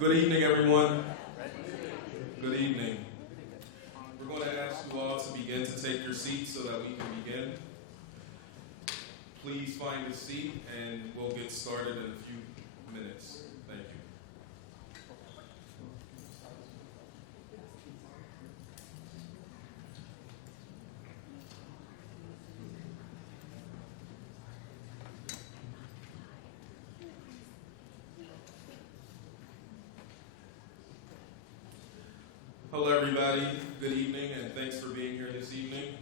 Good evening, everyone. Good evening. We're going to ask you all to begin to take your seats so that we can begin. Please find a seat and we'll get started in a few minutes. Thank you. Hello, everybody. Good evening, and thanks for being here this evening.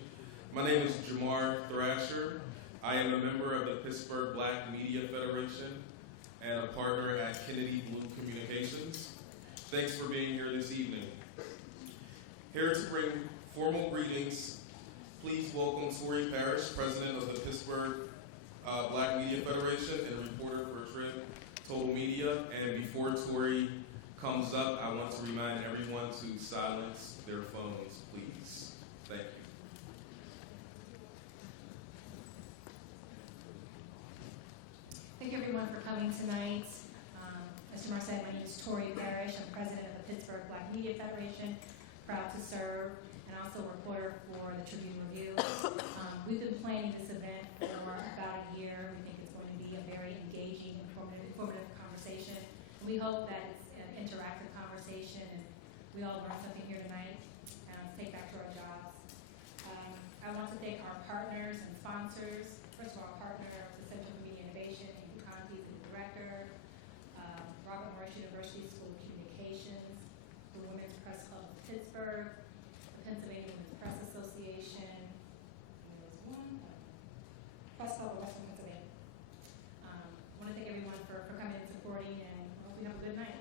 My name is Jamar Thrasher. I am a member of the Pittsburgh Black Media Federation and a partner at Kennedy Blue Communications. Thanks for being here this evening. Here to bring formal greetings, please welcome Tori Parrish, President of the Pittsburgh Black Media Federation and reporter for Trib Total Media. And before Tori comes up, I want to remind everyone to silence their phones, please. Thank you. Thank you, everyone, for coming tonight. As Jamar said, my name is Tori Parrish. I'm president of the Pittsburgh Black Media Federation, proud to serve, and also a reporter for the Tribune Review. We've been planning this event for about a year. We think it's going to be a very engaging, informative conversation. And we hope that it's an interactive conversation, and we all learn something here tonight and take back to our jobs. I want to thank our partners and sponsors. First of all, our partner, the Center for Media Innovation, and Conti, the director, Robert Morris University School of Communications, the Women's Press Club of Pittsburgh, the Pennsylvania Women's Press Association, and there was one, Press Club of Western Pennsylvania. I want to thank everyone for coming and supporting, and I hope you have a good night.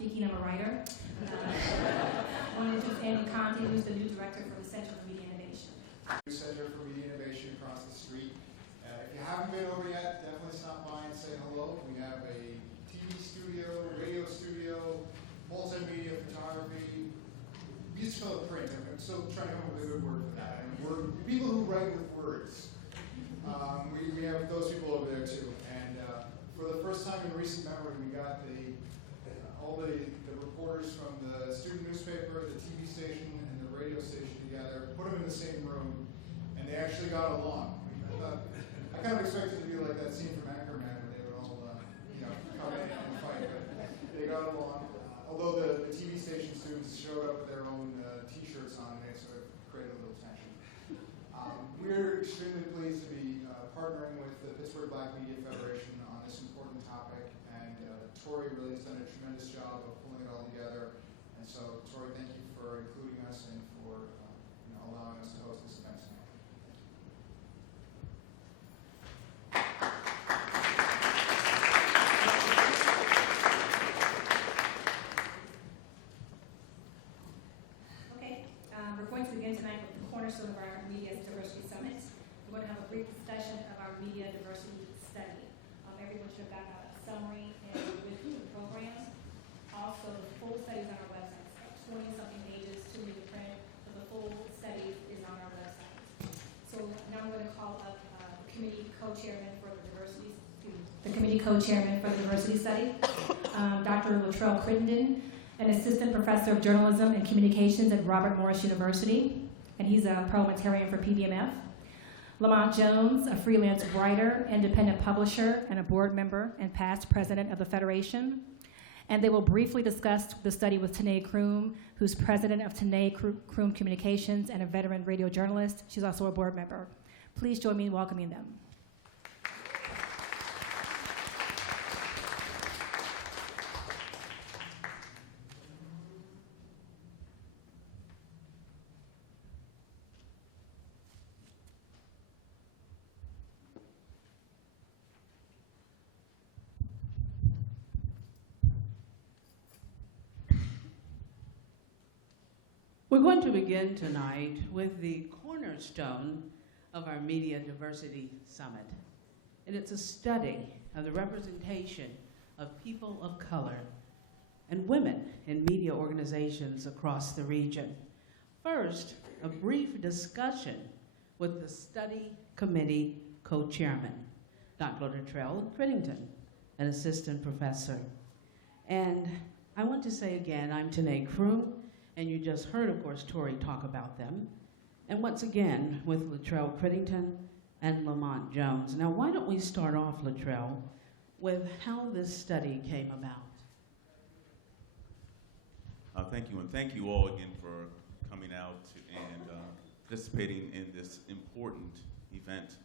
Speaking, I'm a writer. I want to introduce Andy Conti, who's the new director for the Center for Media Innovation. Center for Media Innovation across the street. If you haven't been over yet, definitely stop by and say hello. We have a TV studio, radio studio, multimedia photography, musical print. I'm still trying to come up with a good word for that. And we're people who write with words. We have those people over there too. And for the first time in recent memory, we got all the reporters from the student newspaper, the TV station, and the radio station together, put them in the same room, and they actually got along. I kind of expected it to be like that scene from Anchorman where they would all, come in and fight, but they got along. Although the TV station students showed up with their own T-shirts on, and they sort of created a little tension. We're extremely pleased to be partnering with the Pittsburgh Black Media Federation on this important topic, and Tori really has done a tremendous job of pulling it all together. And so, Tori, thank you for including us and for allowing us to host this event tonight. Okay, we're going to begin tonight with the cornerstone of our Media Diversity Summit. We're going to have a brief discussion of our Media Diversity Study. Everyone should have gotten a summary and with the program. Also, the full study is on our website. It's 20-something pages, 2 in print, but the full study is on our website. So now I'm going to call up the committee co-chairman for the diversity, study, Dr. Latrell Crittenden, an assistant professor of journalism and communications at Robert Morris University, and he's a parliamentarian for PBMF. Lamont Jones, a freelance writer, independent publisher, and a board member and past president of the Federation. And they will briefly discuss the study with Tanae Kroom, who's president of Tanae Kroom Communications and a veteran radio journalist. She's also a board member. Please join me in welcoming them. We're going to begin tonight with the cornerstone of our Media Diversity Summit. And it's a study of the representation of people of color and women in media organizations across the region. First, a brief discussion with the study committee co-chairman, Dr. Latrell Crittington, an assistant professor. And I want to say again, I'm Tanae Crew, and you just heard, of course, Tori talk about them. And once again, with Latrell Crittington and Lamont Jones. Now, why don't we start off, Latrell, with how this study came about? Thank you, and thank you all again for coming out and participating in this important event.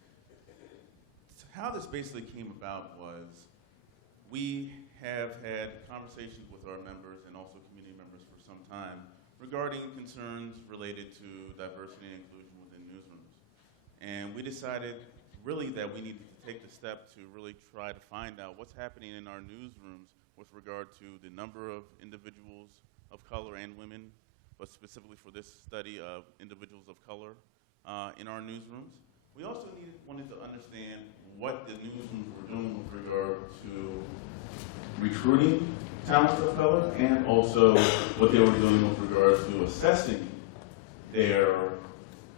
So how this basically came about was we have had conversations with our members and also community members for some time regarding concerns related to diversity and inclusion within newsrooms. And we decided really that we needed to take the step to really try to find out what's happening in our newsrooms with regard to the number of individuals of color and women, but specifically for this study of individuals of color in our newsrooms. We also wanted to understand what the newsrooms were doing with regard to recruiting talent of color and also what they were doing with regard to assessing their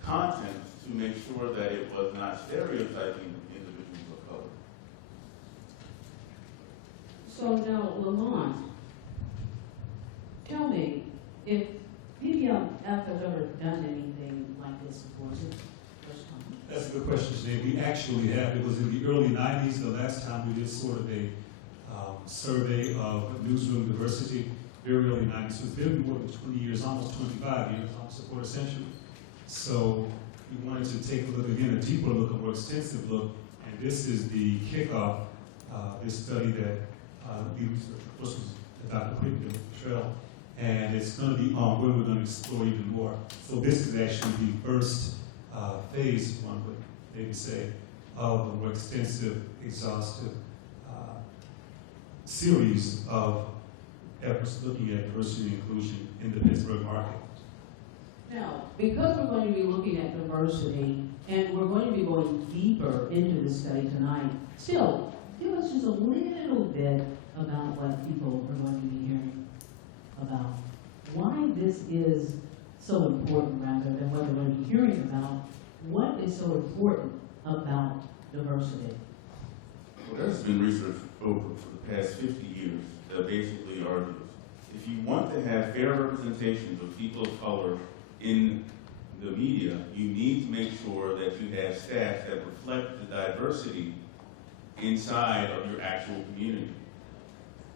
content to make sure that it was not stereotyping individuals of color. So now, Lamont, tell me, if PBF has ever done anything like this before, is it the first time? That's a good question, Sinead. We actually have, because in the early 90s, the last time we did sort of a survey of newsroom diversity, very early 90s, so it's been more than 20 years, almost 25 years, almost a quarter century. So we wanted to take a look, again, a deeper look, a more extensive look, and this is the kickoff, this study that the researcher, of course, was Dr. Quigley Trail, and it's going to be ongoing. We're going to explore even more. So this is actually the first phase, one would maybe say, of a more extensive, exhaustive series of efforts looking at diversity and inclusion in the Pittsburgh market. Now, because we're going to be looking at diversity and we're going to be going deeper into the study tonight, still, give us just a little bit about what people are going to be hearing about. Why this is so important rather than what we're going to be hearing about. What is so important about diversity? Well, there's been research over for the past 50 years that basically argues if you want to have fair representations of people of color in the media, you need to make sure that you have staff that reflect the diversity inside of your actual community.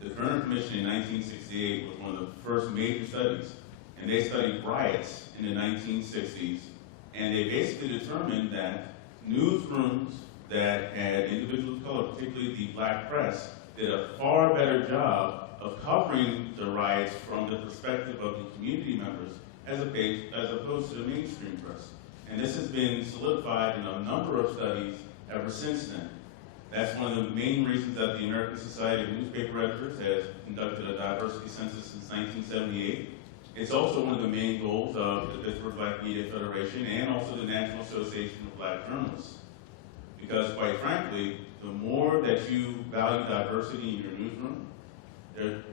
The Kerner Commission in 1968 was one of the first major studies, and they studied riots in the 1960s, and they basically determined that newsrooms that had individuals of color, particularly the black press, did a far better job of covering the riots from the perspective of the community members as opposed to the mainstream press. And this has been solidified in a number of studies ever since then. That's one of the main reasons that the American Society of Newspaper Editors has conducted a diversity census since 1978. It's also one of the main goals of the Pittsburgh Black Media Federation and also the National Association of Black Journalists. Because quite frankly, the more that you value diversity in your newsroom,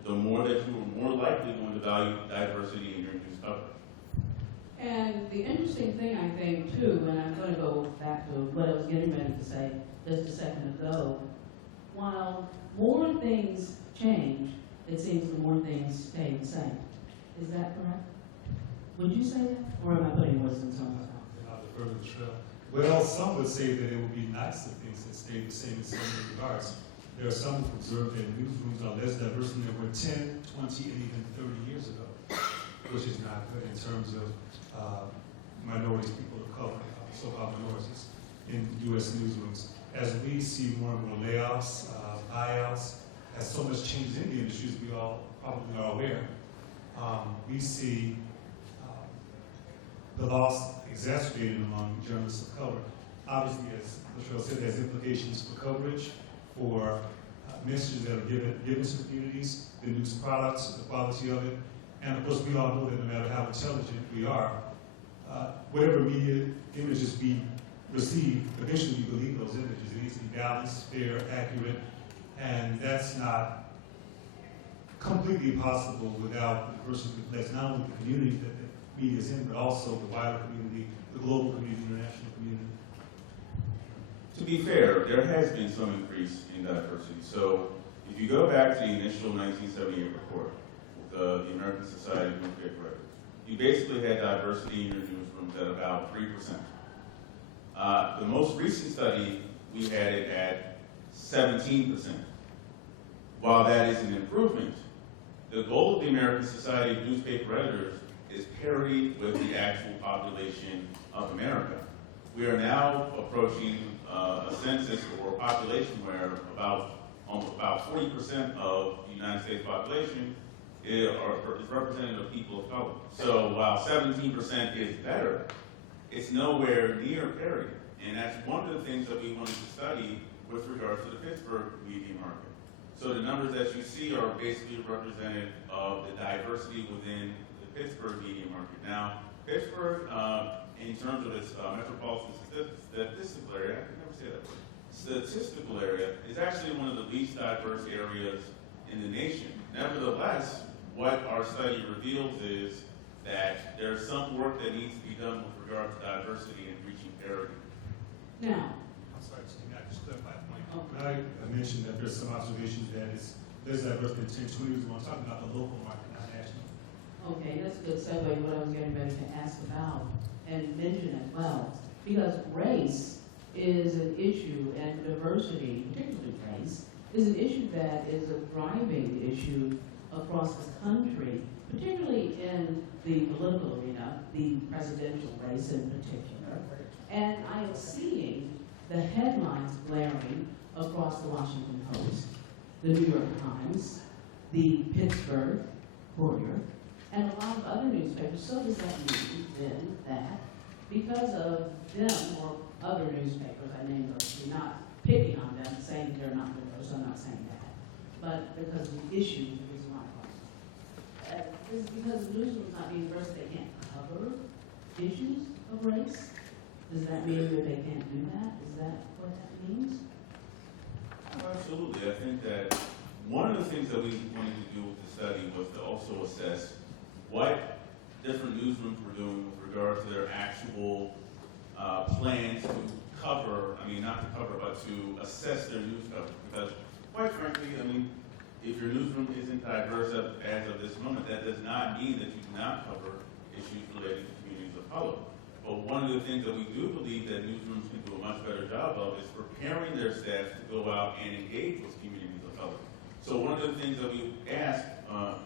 the more that you are more likely going to value diversity in your news coverage. And the interesting thing, I think, too, and I'm going to go back to what I was getting ready to say just a second ago, while more things change, it seems the more things stay the same. Is that correct? Would you say that? Or am I putting words in someone's mouth? Well, some would say that it would be nice if things had stayed the same in so many regards. There are some who observe that newsrooms are less diverse than they were 10, 20, and even 30 years ago, which is not good in terms of minorities, people of color, so-called minorities in U.S. newsrooms. As we see more and more layoffs, buyouts, as so much changes in the industry, as we all probably are aware, we see the loss exacerbated among journalists of color. Obviously, as Michelle said, has implications for coverage, for messages that are given to the communities, the news products, the quality of it, and of course we all know that no matter how intelligent we are, whatever media images we receive, eventually we believe those images. It needs to be balanced, fair, accurate, and that's not completely impossible without the diversity of place, not only the community that the media is in, but also the wider community, the global community, international community. To be fair, there has been some increase in diversity. So if you go back to the initial 1978 report, the American Society of Newspaper Editors, you basically had diversity in your newsrooms at about 3%. The most recent study, we had it at 17%. While that is an improvement, the goal of the American Society of Newspaper Editors is parity with the actual population of America. We are now approaching a census or a population where almost about 40% of the United States population is representative of people of color. So while 17% is better, it's nowhere near parity. And that's one of the things that we wanted to study with regards to the Pittsburgh media market. So the numbers that you see are basically representative of the diversity within the Pittsburgh media market. Now, Pittsburgh, in terms of its metropolitan statistical area, I can never say that word, statistical area, is actually one of the least diverse areas in the nation. Nevertheless, what our study reveals is that there's some work that needs to be done with regard to diversity and reaching parity. Now, I'm sorry, can I just clarify a point? Oh. When I mentioned that there's some observations that there's diversity in 10, 20 years ago. I'm talking about the local market, not national. okay, that's a good segue to what I was getting ready to ask about and mention as well. Because race is an issue, and diversity, particularly race, is an issue that is a driving issue across the country, particularly in the political arena, the presidential race in particular. And I am seeing the headlines glaring across the Washington Post, the New York Times, the Pittsburgh Courier, and a lot of other newspapers. So does that mean then that because of them or other newspapers, I name those, we're not picking on them, saying they're not diverse, I'm not saying that, but because the issue is not diverse. Is it because the newsroom's not being diverse, they can't cover issues of race? Does that mean that they can't do that? Is that what that means? Absolutely. I think that one of the things that we wanted to do with the study was to also assess what different newsrooms were doing with regard to their actual plans to cover, not to cover, but to assess their news coverage. Because quite frankly, if your newsroom isn't diverse as of this moment, that does not mean that you do not cover issues related to communities of color. But one of the things that we do believe that newsrooms can do a much better job of is preparing their staff to go out and engage with communities of color. So one of the things that we asked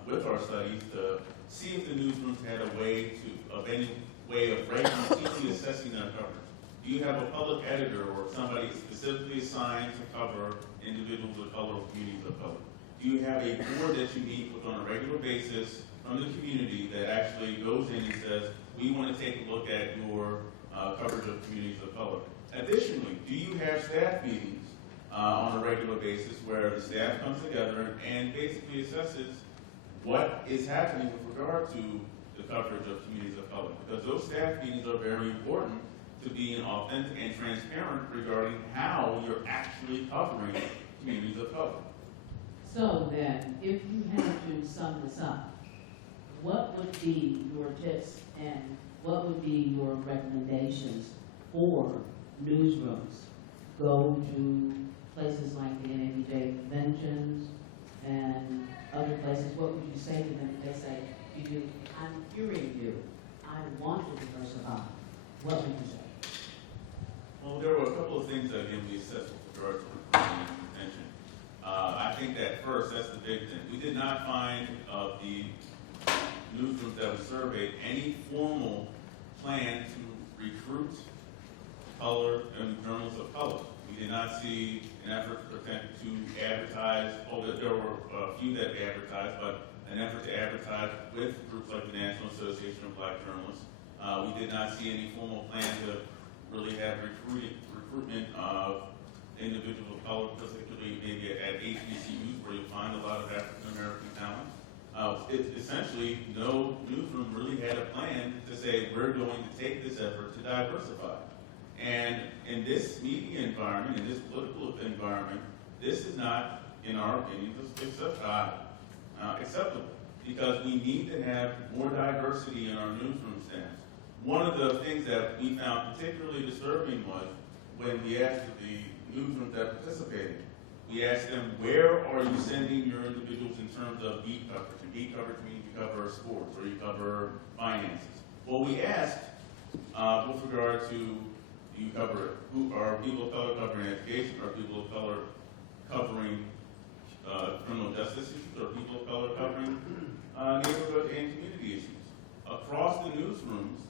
with our studies to see if the newsrooms had any way of regularly assessing their coverage. Do you have a public editor or somebody specifically assigned to cover individuals of color or communities of color? Do you have a board that you meet with on a regular basis from the community that actually goes in and says, we want to take a look at your coverage of communities of color? Additionally, do you have staff meetings on a regular basis where the staff comes together and basically assesses what is happening with regard to the coverage of communities of color? Because those staff meetings are very important to being authentic and transparent regarding how you're actually covering communities of color. So then, if you had to sum this up, what would be your tips and what would be your recommendations for newsrooms? Go to places like the NABJ conventions and other places. What would you say to them if they say, I'm hearing you, I want to diversify? What would you say? Well, there were a couple of things that, again, we assessed with regard to recruitment and retention. I think that first, that's the big thing. We did not find of the newsrooms that we surveyed any formal plan to recruit color and journalists of color. We did not see an effort to advertise, there were a few that advertised, but an effort to advertise with groups like the National Association of Black Journalists. We did not see any formal plan to really have recruitment of individuals of color, particularly maybe at HBCUs where you find a lot of African American talent. Essentially, no newsroom really had a plan to say, we're going to take this effort to diversify. And in this media environment, in this political environment, this is not, in our opinion, acceptable. acceptable, because we need to have more diversity in our newsroom staff. One of the things that we found particularly disturbing was when we asked the newsrooms that participated, we asked them, where are you sending your individuals in terms of beat coverage? And beat coverage means you cover sports or you cover finances. Well, we asked with regard to, do you cover, who are people of color covering education, are people of color covering criminal justice issues, or people of color covering neighborhood and community issues. Across the newsrooms,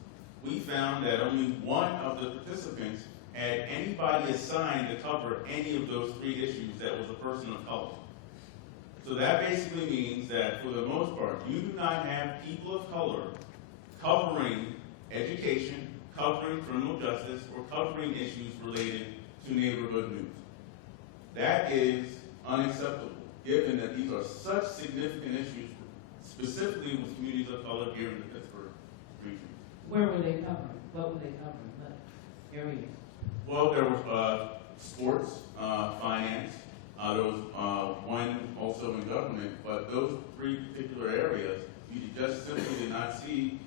we found that only one of the participants had anybody assigned to cover any of those three issues that was a person of color. So that basically means that for the most part, you do not have people of color covering education, covering criminal justice, or covering issues related to neighborhood news. That is unacceptable, given that these are such significant issues, specifically with communities of color here in the Pittsburgh region. Where were they covering? What were they covering? What areas? Well, there was sports, finance, there was one also in government, but those three particular areas, you just simply did not see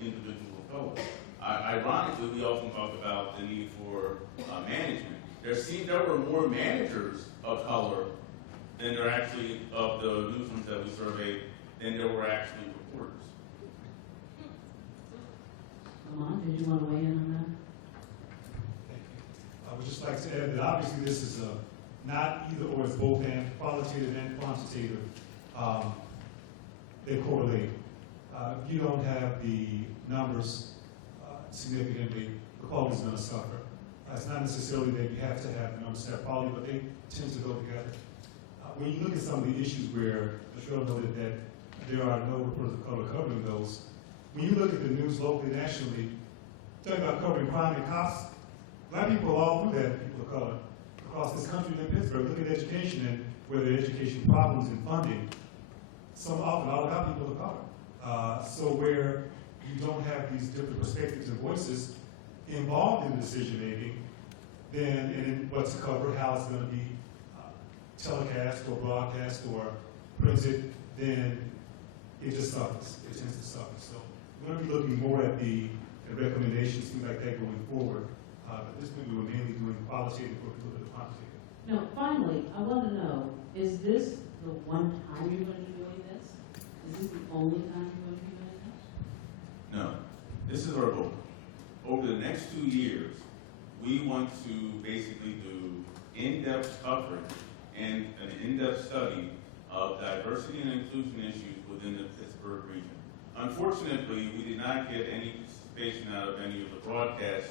individual of color. Ironically, we often talk about the need for management. There were more managers of color than there actually, of the newsrooms that we surveyed, than there were actually reporters. Lamont, did you want to weigh in on that? Thank you. I would just like to add that obviously this is not either or, it's both and qualitative and quantitative. They correlate. If you don't have the numbers significantly, the quality is going to suffer. It's not necessarily that you have to have the numbers to have quality, but they tend to go together. When you look at some of the issues where Michelle noted that there are no reporters of color covering those, when you look at the news locally, nationally, talking about covering crime and cops, black people are all through that, people of color, across this country and in Pittsburgh. Look at education and where there are education problems and funding. Some often all about people of color. So where you don't have these different perspectives and voices involved in decision making, then and what to cover, how it's going to be telecast or broadcast or printed, then it just suffers. It tends to suffer. So we're going to be looking more at the recommendations, things like that going forward. But this week we were mainly doing qualitative work, a little bit of quantitative. Now, finally, I want to know, is this the one time you're going to be doing this? Is this the only time you're going to be doing this? No, this is our goal. Over the next 2 years, we want to basically do in-depth coverage and an in-depth study of diversity and inclusion issues within the Pittsburgh region. Unfortunately, we did not get any participation out of any of the broadcast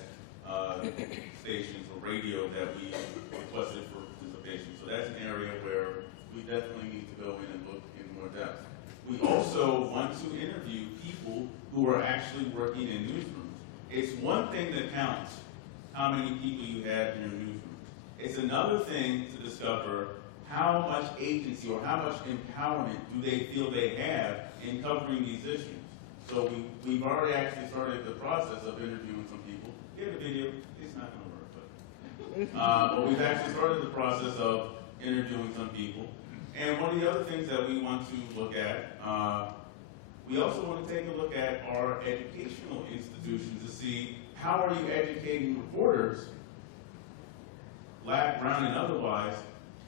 stations or radio that we requested for participation. So that's an area where we definitely need to go in and look in more depth. We also want to interview people who are actually working in newsrooms. It's one thing that counts how many people you have in your newsroom. It's another thing to discover how much agency or how much empowerment do they feel they have in covering these issues. So we've already actually started the process of interviewing some people. Get a video, it's not going to work, but we've actually started the process of interviewing some people. And one of the other things that we want to look at, we also want to take a look at our educational institutions to see how are you educating reporters, black, brown, and otherwise,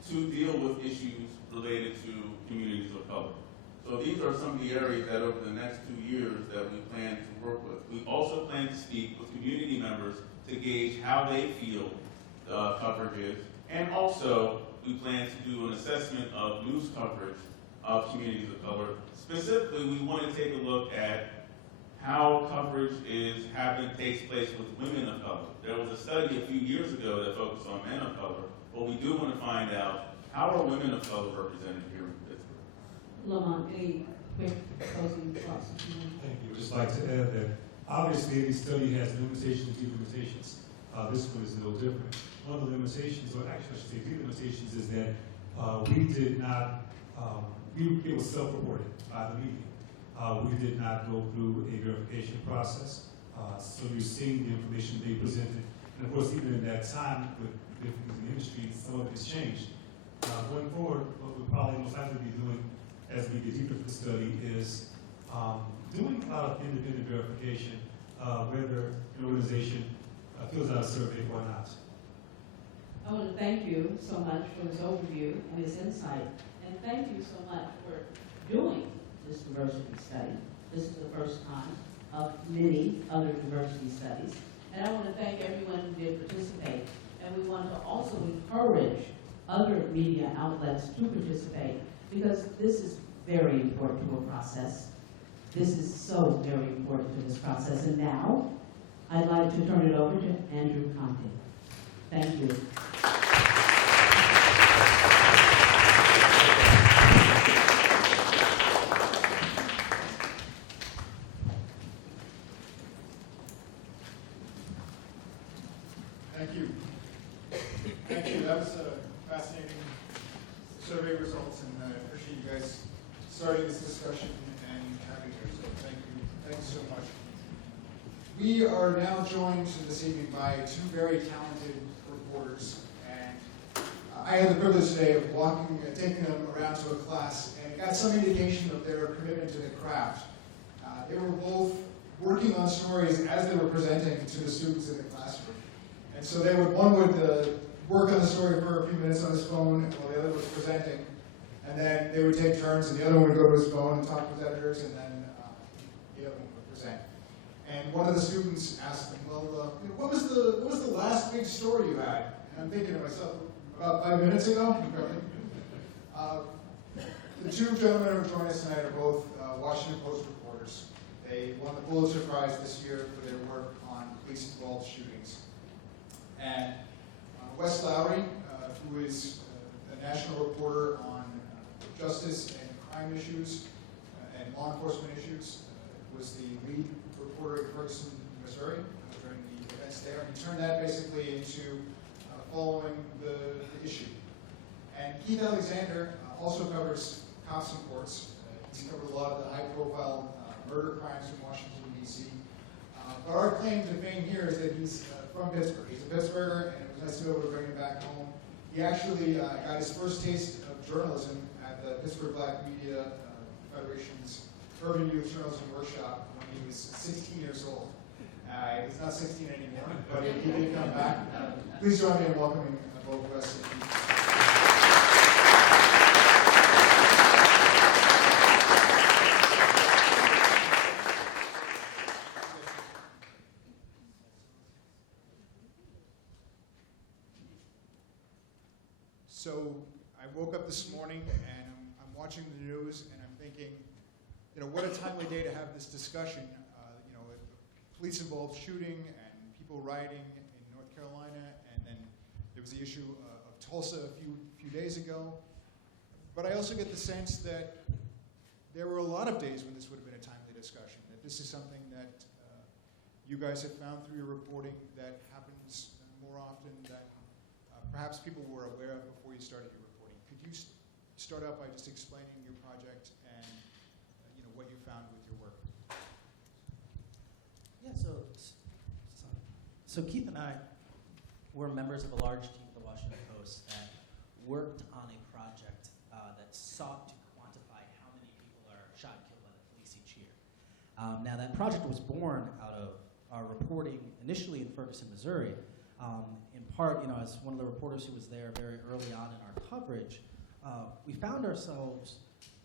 to deal with issues related to communities of color. So these are some of the areas that over the next 2 years that we plan to work with. We also plan to speak with community members to gauge how they feel the coverage is, and also we plan to do an assessment of news coverage of communities of color. Specifically, we want to take a look at how coverage takes place with women of color. There was a study a few years ago that focused on men of color, but we do want to find out how are women of color represented here in Pittsburgh. Lamont, any quick closing thoughts? Thank you. I'd just like to add that obviously any study has limitations and limitations. This one is no different. One of the limitations, or actually I should say the limitations, is that we did not, it was self-reported by the media. We did not go through a verification process. So you're seeing the information they presented. And of course, even in that time with different in the industry, some of it has changed. Going forward, what we'll probably most likely be doing as we get deeper into the study is doing a lot of independent verification whether an organization fills out a survey or not. I want to thank you so much for this overview and this insight, and thank you so much for doing this diversity study. This is the first time of many other diversity studies, and I want to thank everyone who did participate, and we want to also encourage other media outlets to participate, because this is very important to a process. This is so very important to this process, and now I'd like to turn it over to Andrew Conte. Thank you. Thank you. Thank you. That was fascinating survey results, and I appreciate you guys starting this discussion and having it. So thank you. Thank you so much. We are now joined this evening by two very talented reporters, and I had the privilege today of taking them around to a class and got some indication of their commitment to the craft. They were both working on stories as they were presenting to the students in the classroom. And so one would work on the story for a few minutes on his phone while the other was presenting, and then they would take turns, and the other one would go to his phone and talk to his editors, and then the other one would present. And one of the students asked him, well, what was the last big story you had? And I'm thinking to myself, about 5 minutes ago? The two gentlemen who are joining us tonight are both Washington Post reporters. They won the Pulitzer Prize this year for their work on police-involved shootings. And Wes Lowry, who is a national reporter on justice and crime issues and law enforcement issues, was the lead reporter in Ferguson, Missouri, during the events there. He turned that basically into following the issue. And Keith Alexander also covers cops and courts. He's covered a lot of the high-profile murder crimes in Washington, D.C. But our claim to fame here is that he's from Pittsburgh. He's a Pittsburgher, and it was nice to be able to bring him back home. He actually got his first taste of journalism at the Pittsburgh Black Media Federation's Urban Youth Journalism Workshop when he was 16 years old. He's not 16 anymore, but he did come back. Please join me in welcoming both Wes and Keith. So I woke up this morning and I'm watching the news and I'm thinking, what a timely day to have this discussion. A police-involved shooting and people rioting in North Carolina, and then there was the issue of Tulsa a few days ago. But I also get the sense that there were a lot of days when this would have been a timely discussion, that this is something that you guys have found through your reporting that happens more often than perhaps people were aware of before you started your reporting. Could you start out by just explaining your project and what you found with your work? Yeah, so Keith and I were members of a large team at the Washington Post that worked on a project that sought to quantify how many people are shot and killed by the police each year. Now that project was born out of our reporting initially in Ferguson, Missouri. In part, as one of the reporters who was there very early on in our coverage, we found ourselves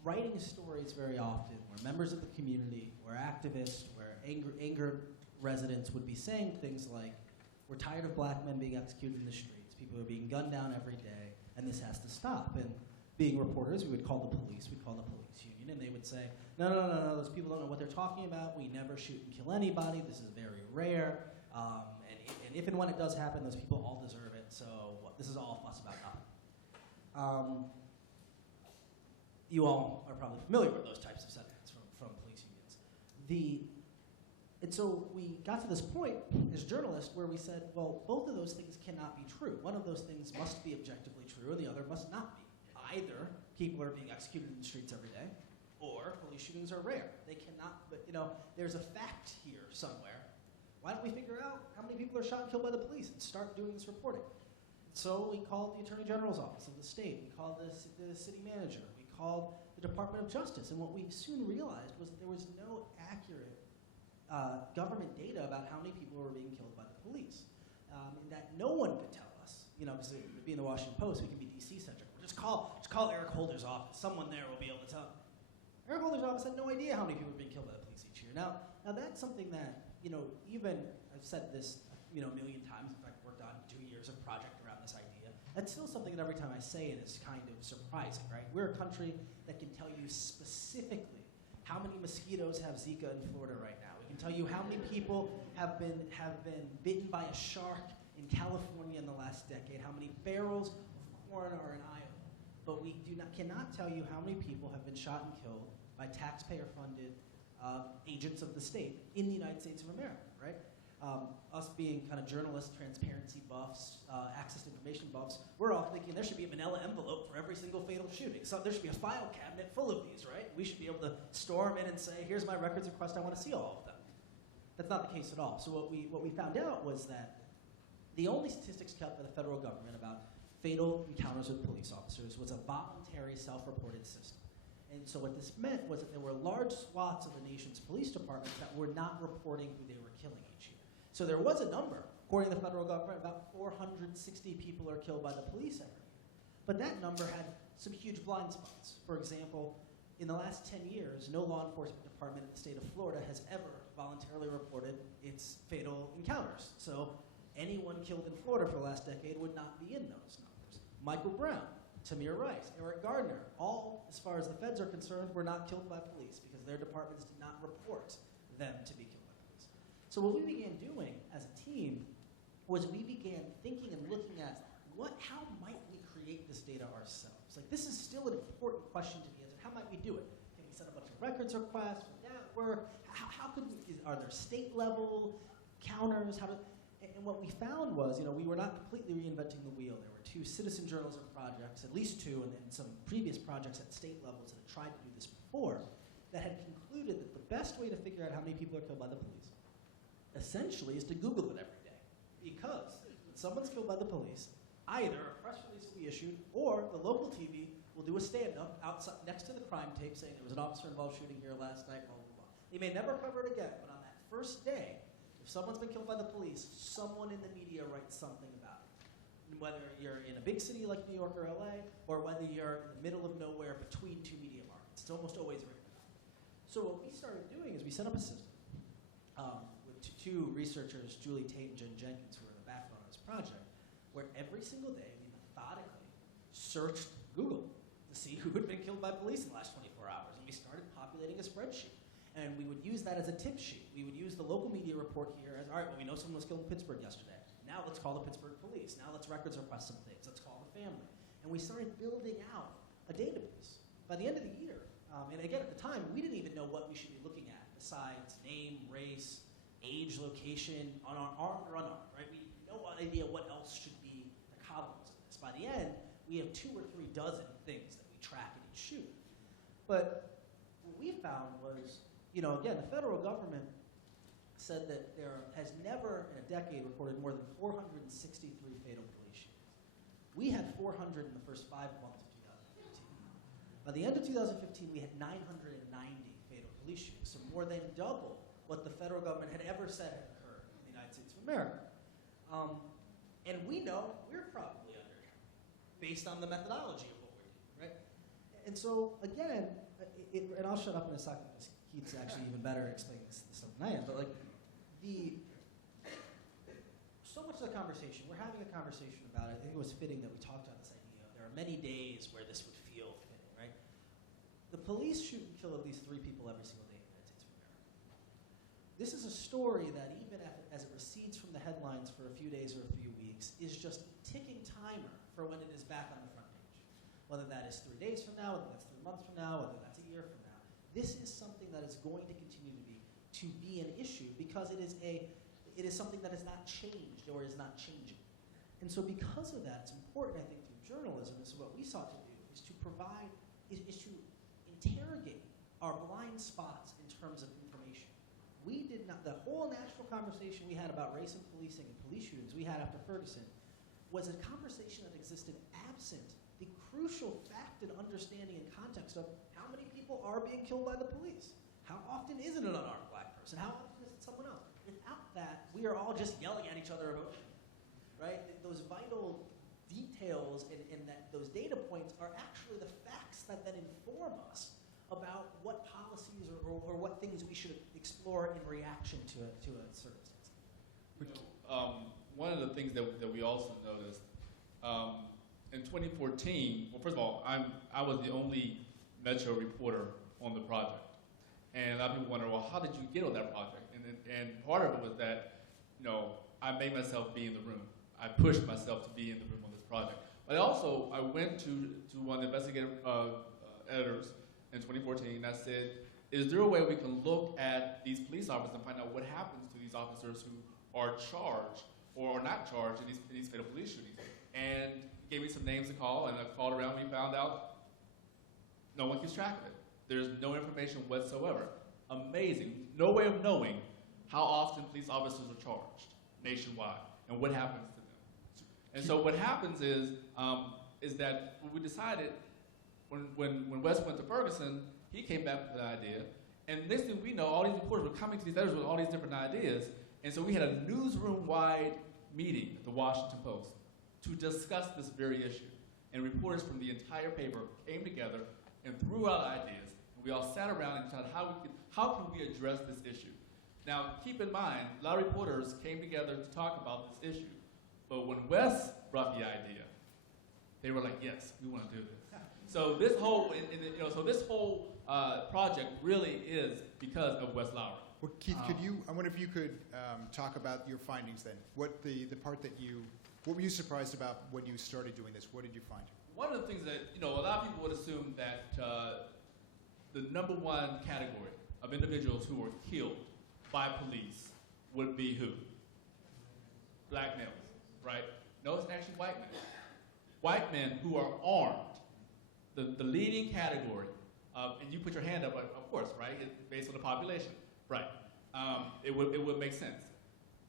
writing stories very often where members of the community, where activists, where angered residents would be saying things like, we're tired of black men being executed in the streets, people are being gunned down every day, and this has to stop. And being reporters, we would call the police, we'd call the police union, and they would say, no, those people don't know what they're talking about, we never shoot and kill anybody, this is very rare, and if and when it does happen, those people all deserve it, so this is all a fuss about nothing. You all are probably familiar with those types of sentiments from police unions. And so we got to this point as journalists where we said, well, both of those things cannot be true. One of those things must be objectively true, and the other must not be. Either people are being executed in the streets every day, or police shootings are rare. They cannot, but there's a fact here somewhere. Why don't we figure out how many people are shot and killed by the police and start doing this reporting? So we called the Attorney General's office of the state. We called the city manager. We called the Department of Justice. And what we soon realized was that there was no accurate government data about how many people were being killed by the police. And that no one could tell us, because being the Washington Post, we can be DC-centric. Just call Eric Holder's office. Someone there will be able to tell. Eric Holder's office had no idea how many people were being killed by the police each year. Now that's something that, even, I've said this, a million times. In fact, worked on 2 years of project around this idea. That's still something that every time I say it is kind of surprising, right? We're a country that can tell you specifically how many mosquitoes have Zika in Florida right now. We can tell you how many people have been bitten by a shark in California in the last decade, how many barrels of corn are in Iowa. But we cannot tell you how many people have been shot and killed by taxpayer-funded agents of the state in the United States of America, right? Us being kind of journalists, transparency buffs, access to information buffs, we're all thinking there should be a manila envelope for every single fatal shooting. So there should be a file cabinet full of these, right? We should be able to store them in and say, here's my records request, I want to see all of them. That's not the case at all. So what we found out was that the only statistics kept by the federal government about fatal encounters with police officers was a voluntary self-reported system. And so what this meant was that there were large swaths of the nation's police departments that were not reporting who they were killing each year. So there was a number, according to the federal government, about 460 people are killed by the police every year. But that number had some huge blind spots. For example, in the last 10 years, no law enforcement department in the state of Florida has ever voluntarily reported its fatal encounters. So anyone killed in Florida for the last decade would not be in those numbers. Michael Brown, Tamir Rice, Eric Gardner, all, as far as the feds are concerned, were not killed by police because their departments did not report them to be killed by police. So what we began doing as a team was we began thinking and looking at how might we create this data ourselves? Like, this is still an important question to be answered. How might we do it? Can we set a bunch of records requests? Would that work? How could we, are there state level counters? And what we found was, we were not completely reinventing the wheel. There were 2 citizen journalism projects, at least 2, and then some previous projects at state levels that had tried to do this before, that had concluded that the best way to figure out how many people are killed by the police, essentially, is to Google it every day. Because when someone's killed by the police, either a press release will be issued, or the local TV will do a stand-up outside next to the crime tape saying there was an officer-involved shooting here last night, blah, blah, blah. They may never cover it again, but on that first day, if someone's been killed by the police, someone in the media writes something about it. Whether you're in a big city like New York or LA, or whether you're in the middle of nowhere between 2 media markets. It's almost always written about. So what we started doing is we set up a system with 2 researchers, Julie Tate and Jen Jenkins, who are the backbone of this project, where every single day we methodically searched Google to see who had been killed by police in the last 24 hours. And we started populating a spreadsheet. And we would use that as a tip sheet. We would use the local media report here as, all right, well, we know someone was killed in Pittsburgh yesterday. Now let's call the Pittsburgh police. Now let's records request some things. Let's call the family. And we started building out a database. By the end of the year, and again, at the time, we didn't even know what we should be looking at besides name, race, age, location, armed or unarmed, right? We had no idea what else should be the columns of this. By the end, we have 2 or 3 dozen things that we track in each shoot. But what we found was, again, the federal government said that there has never in a decade reported more than 463 fatal police shootings. We had 400 in the first 5 months of 2015. By the end of 2015, we had 990 fatal police shootings, so more than double what the federal government had ever said had occurred in the United States of America. And we know we're probably undercounting based on the methodology of what we're doing, right? And so, again, and I'll shut up in a second because Keith's actually even better at explaining this stuff than I am, but so much of the conversation, we're having a conversation about it. I think it was fitting that we talked about this idea. There are many days where this would feel fitting, right? The police shoot and kill at least 3 people every single day in the United States of America. This is a story that even as it recedes from the headlines for a few days or a few weeks, is just a ticking timer for when it is back on the front page. Whether that is 3 days from now, whether that's 3 months from now, whether that's a year from now. This is something that is going to continue to be an issue because it is something that has not changed or is not changing. And so because of that, it's important, I think, through journalism, and so what we sought to do is to provide, is to interrogate our blind spots in terms of information. We did not, the whole national conversation we had about race and policing and police shootings we had after Ferguson was a conversation that existed absent the crucial fact and understanding and context of how many people are being killed by the police. How often is it an unarmed black person? How often is it someone else? Without that, we are all just yelling at each other about it, right? Those vital details and those data points are actually the facts that then inform us about what policies or what things we should explore in reaction to a circumstance. One of the things that we also noticed in 2014, well, first of all, I was the only Metro reporter on the project. And a lot of people wonder, well, how did you get on that project? And part of it was that, I made myself be in the room. I pushed myself to be in the room on this project. But also, I went to one of the investigative editors in 2014, and I said, is there a way we can look at these police officers and find out what happens to these officers who are charged or are not charged in these fatal police shootings? And he gave me some names to call, and I called around and we found out no one keeps track of it. There's no information whatsoever. Amazing. No way of knowing how often police officers are charged nationwide and what happens to them. And so what happens is that when we decided, when Wes went to Ferguson, he came back with an idea, and next thing we know, all these reporters were coming to these editors with all these different ideas, and so we had a newsroom-wide meeting at the Washington Post to discuss this very issue. And reporters from the entire paper came together and threw out ideas, and we all sat around and decided how can we address this issue. Now, keep in mind, a lot of reporters came together to talk about this issue, but when Wes brought the idea, they were like, yes, we want to do this. So this whole, project really is because of Wes Lowry. Well, Keith, I wonder if you could talk about your findings then. What were you surprised about when you started doing this? What did you find? One of the things that, a lot of people would assume that the number one category of individuals who were killed by police would be who? Black males, right? No, it's actually white men. White men who are armed. The leading category, and you put your hand up, of course, right? Based on the population, right? It would make sense.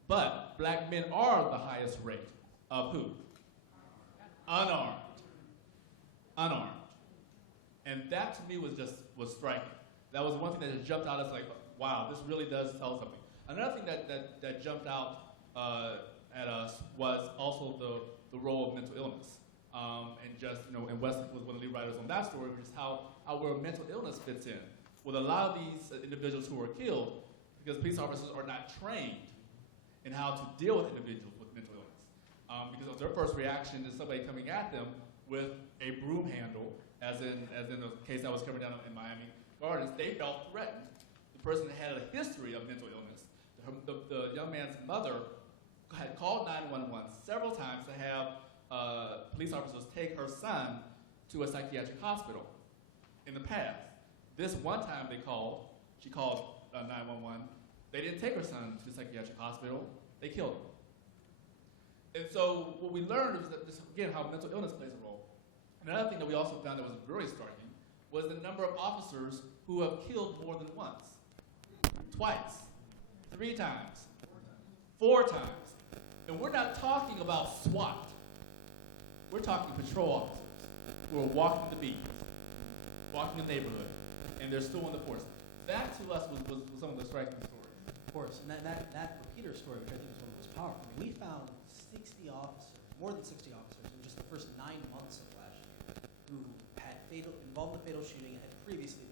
But black men are the highest rate of who? Unarmed. And that to me was striking. That was one thing that just jumped out as like, wow, this really does tell something. Another thing that jumped out at us was also the role of mental illness. And Wes was one of the lead writers on that story, which is how where mental illness fits in. With a lot of these individuals who are killed, because police officers are not trained in how to deal with individuals with mental illness. Because their first reaction is somebody coming at them with a broom handle, as in the case I was covering down in Miami Gardens, they felt threatened. The person had a history of mental illness. The young man's mother had called 911 several times to have police officers take her son to a psychiatric hospital in the past. This one time she called 911, they didn't take her son to the psychiatric hospital, they killed him. And so what we learned is that, again, how mental illness plays a role. Another thing that we also found that was very striking was the number of officers who have killed more than once. Twice, 3 times, 4 times. And we're not talking about SWAT. We're talking patrol officers who are walking the beat, walking the neighborhood, and they're still on the force. That to us was some of the striking stories. Of course, and that repeater story, which I think is one of the most powerful. We found 60 officers, more than 60 officers, in just the first 9 months of last year, who had involved in a fatal shooting and had previously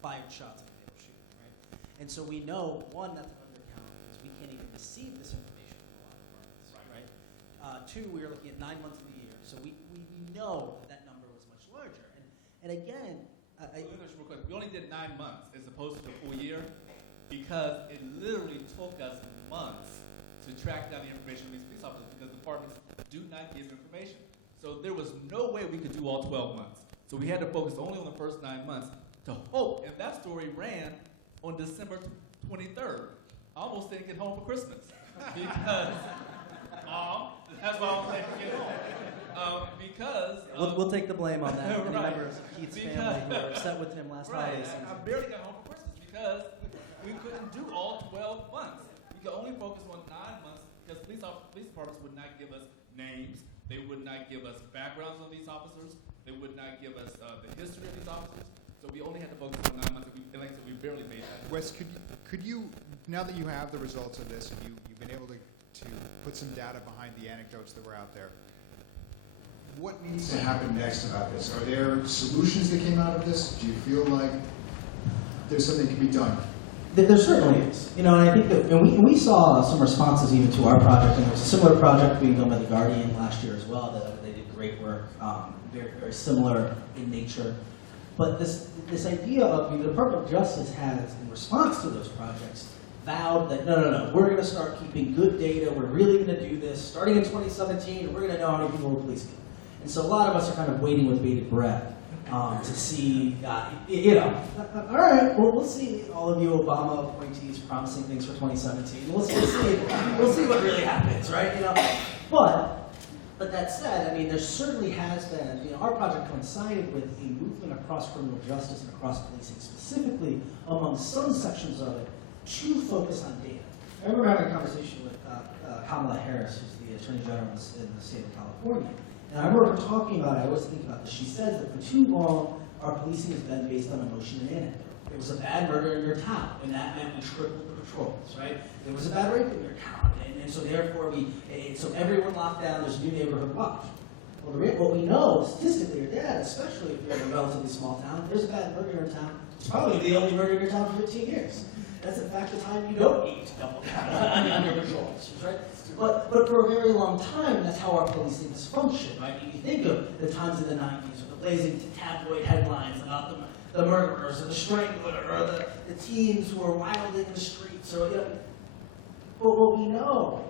fired shots in a fatal shooting, right? And so we know, one, that's an undercount because we can't even receive this information from a lot of departments, right? 2, we are looking at 9 months of the year, so we know that number was much larger. And again, real quick, we only did 9 months as opposed to a full year because it literally took us months to track down the information of these police officers because departments do not give information. So there was no way we could do all 12 months. So we had to focus only on the first 9 months to hope, and that story ran on December 23rd. I almost didn't get home for Christmas because, that's why I was able to get home. Because we'll take the blame on that. Any right. members of Keith's family who were upset with him last holiday season. I barely got home for Christmas because we couldn't do all 12 months. We could only focus on 9 months because police departments would not give us names. They would not give us backgrounds on these officers. They would not give us the history of these officers. So we only had to focus on 9 months, and like I said, we barely made that. Wes, could you, now that you have the results of this and you've been able to put some data behind the anecdotes that were out there, what needs to happen next about this? Are there solutions that came out of this? Do you feel like there's something that can be done? There certainly is. You know, and I think that, and we saw some responses even to our project, and there was a similar project being done by The Guardian last year as well, that they did great work, very, very similar in nature. But this idea of, the Department of Justice has, in response to those projects, vowed that, no, we're going to start keeping good data, we're really going to do this, starting in 2017, and we're going to know how many people were police killed. And so a lot of us are kind of waiting with bated breath to see, all right, well, we'll see all of you Obama appointees promising things for 2017. We'll see what really happens, right? But that said, I mean, there certainly has been, our project coincided with a movement across criminal justice and across policing, specifically among some sections of it, to focus on data. I remember having a conversation with Kamala Harris, who's the Attorney General in the state of California. And I remember her talking about it, I always think about this. She says that for too long, our policing has been based on emotion and anecdote. There was a bad murder in your town, and that meant we tripled the patrols, right? There was a bad rape in your town, and so therefore so everyone locked down, there's a new neighborhood watch. Well, what we know statistically, or data, especially if you're in a relatively small town, there's a bad murder in your town. It's probably the only murder in your town for 15 years. That's in fact the time you don't need to double down on your patrols, right? But for a very long time, that's how our policing has functioned, right? You think of the times in the 90s with the blazing tabloid headlines about the murderers or the strangler or the teens who are wild in the streets. Or, but what we know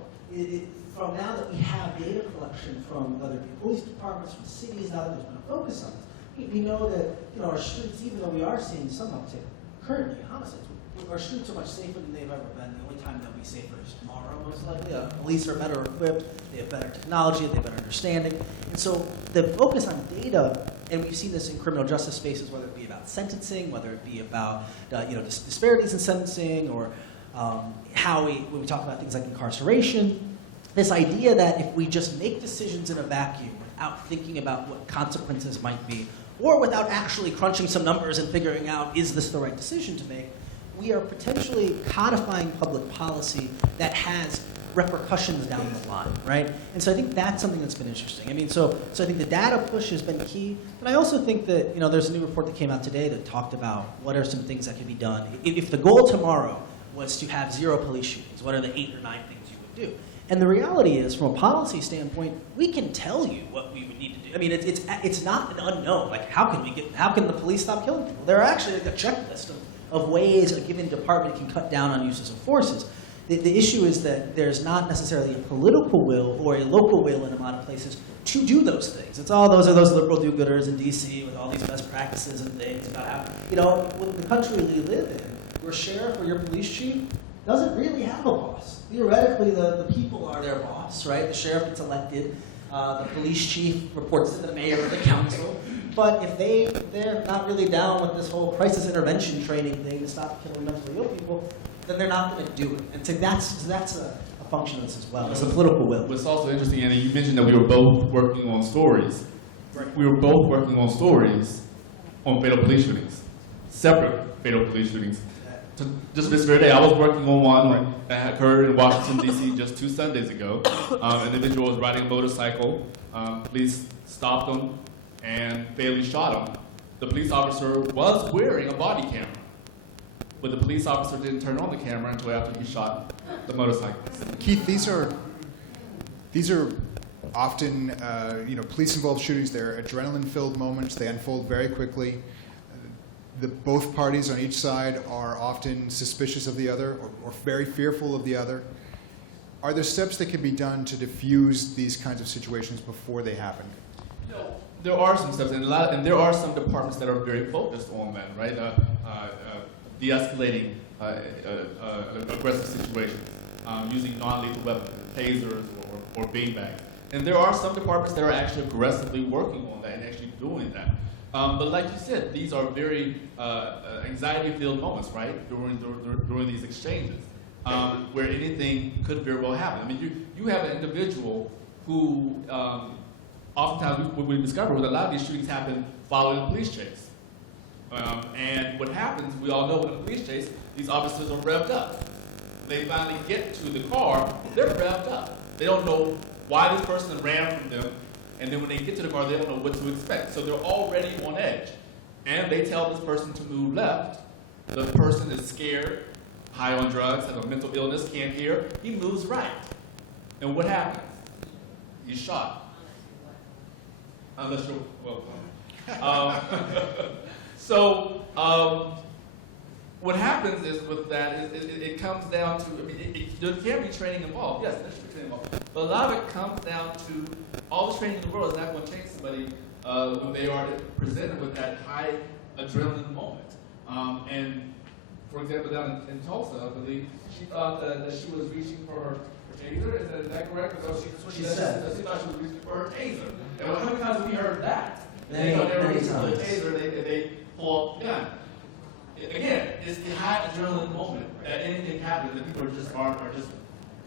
from now that we have data collection from whether it be police departments, from cities, now that there's been a focus on this, we know that our streets, even though we are seeing some uptick currently in homicides, our streets are much safer than they've ever been. The only time they'll be safer is tomorrow, most likely. Police are better equipped, they have better technology, they have better understanding. And so the focus on data, and we've seen this in criminal justice spaces, whether it be about sentencing, whether it be about disparities in sentencing, or when we talk about things like incarceration, this idea that if we just make decisions in a vacuum without thinking about what consequences might be, or without actually crunching some numbers and figuring out, is this the right decision to make, we are potentially codifying public policy that has repercussions down the line, right? And so I think that's something that's been interesting. I mean, so I think the data push has been key, but I also think that, there's a new report that came out today that talked about what are some things that can be done. If the goal tomorrow was to have 0 police shootings, what are the 8 or 9 things you would do? And the reality is, from a policy standpoint, we can tell you what we would need to do. I mean, it's not an unknown. Like, how can the police stop killing people? There are actually like a checklist of ways a given department can cut down on uses of forces. The issue is that there's not necessarily a political will or a local will in a lot of places to do those things. It's all those liberal do-gooders in D.C. with all these best practices and things about how, with the country we live in, your sheriff or your police chief doesn't really have a boss. Theoretically, the people are their boss, right? The sheriff gets elected. The police chief reports to the mayor or the council. But if they're not really down with this whole crisis intervention training thing to stop killing mentally ill people, then they're not going to do it. And so that's a function of this as well. It's a political will. What's also interesting, Andy, you mentioned that we were both working on stories. Right. We were both working on stories on fatal police shootings, separate fatal police shootings. Just this very day, I was working on one that occurred in Washington, D.C. just 2 Sundays ago. An individual was riding a motorcycle. Police stopped him and fatally shot him. The police officer was wearing a body camera, but the police officer didn't turn on the camera until after he shot the motorcyclist. Keith, these are often, police-involved shootings. They're adrenaline-filled moments. They unfold very quickly. Both parties on each side are often suspicious of the other or very fearful of the other. Are there steps that can be done to diffuse these kinds of situations before they happen? There are some steps, and there are some departments that are very focused on that, right? De-escalating aggressive situations, using non-lethal weapons, tasers or beanbags. And there are some departments that are actually aggressively working on that and actually doing that. But like you said, these are very anxiety-filled moments, right? During these exchanges, where anything could very well happen. I mean, you have an individual who oftentimes what we discover was a lot of these shootings happen following a police chase. And what happens, we all know in a police chase, these officers are revved up. They finally get to the car, they're revved up. They don't know why this person ran from them, and then when they get to the car, they don't know what to expect. So they're already on edge. And they tell this person to move left. The person is scared, high on drugs, has a mental illness, can't hear. He moves right. And what happens? He's shot. Unless you're, well, what happens is with that is it comes down to, I mean, there can be training involved. Yes, there should be training involved. But a lot of it comes down to all the training in the world is not going to change somebody when they are presented with that high adrenaline moment. And for example, down in Tulsa, I believe, she thought that she was reaching for her taser. Is that correct? That's what she said. She thought she was reaching for her taser. And how many times have we heard that? They thought they were reaching for the taser, they pull up the gun. Again, it's the high adrenaline moment that anything happens that people are just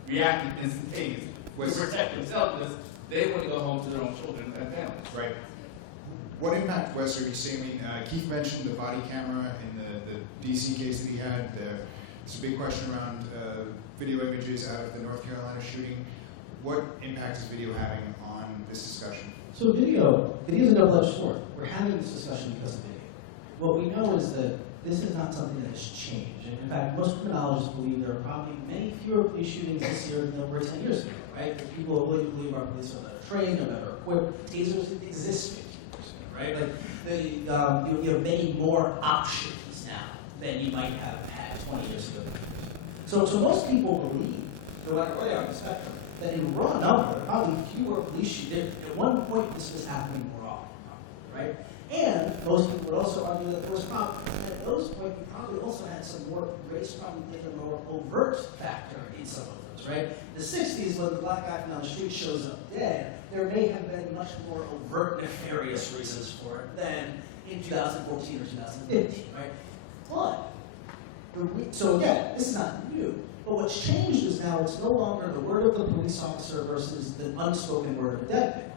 reacting instantaneously. To protect themselves, because they want to go home to their own children and families. Right. What impact, Wes, are you seeing? I mean, Keith mentioned the body camera in the DC case that he had. There's a big question around video images out of the North Carolina shooting. What impact is video having on this discussion? So video is a double-edged sword. We're having this discussion because of video. What we know is that this is not something that has changed. And in fact, most criminologists believe there are probably many fewer police shootings this year than there were 10 years ago, right? The people who really believe our police are better trained, are better equipped. Tasers exist 50 years ago, right? Like, you have many more options now than you might have had 20 years ago. So most people believe, no matter where they are on the spectrum, that in raw number, probably fewer police shootings. At one point, this was happening more often, right? And most people would also argue that there was probably, at those points, you probably also had some more race, probably played a more overt factor in some of those, right? The 60s, when the black guy from down the street shows up dead, there may have been much more overt, nefarious reasons for it than in 2014 or 2015, right? But, so again, this is not new. But what's changed is now it's no longer the word of the police officer versus the unspoken word of the dead man.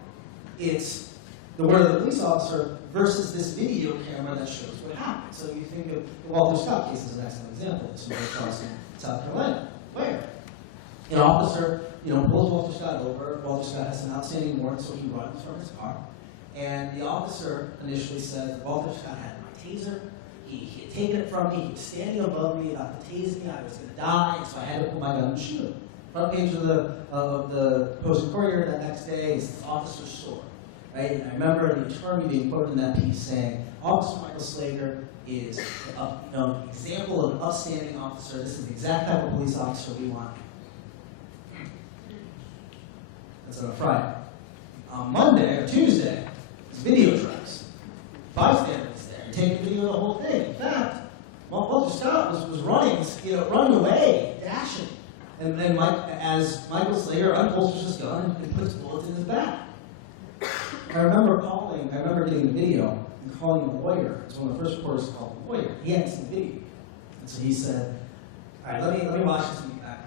It's the word of the police officer versus this video camera that shows what happened. So you think of the Walter Scott case as an excellent example. This was across in South Carolina, where an officer, pulls Walter Scott over. Walter Scott has an outstanding warrant, so he runs from his car. And the officer initially said, Walter Scott had my taser. He had taken it from me. He was standing above me, about to tase me. I was going to die, so I had to pull my gun and shoot him. Front page of the Post-Courier that next day is the officer's story. Right? And I remember the attorney being quoted in that piece saying, Officer Michael Slager is an example of an upstanding officer. This is the exact type of police officer we want. That's on a Friday. On Monday or Tuesday, it's video traps. Bystanders there. You're taking video of the whole thing. In fact, Walter Scott was running, running away, dashing. And then as Michael Slager unholsters his gun and puts bullets in his back. I remember getting the video and calling a lawyer. It's one of the first reporters called a lawyer. He hadn't seen the video. And so he said, all right, let me watch this and get back.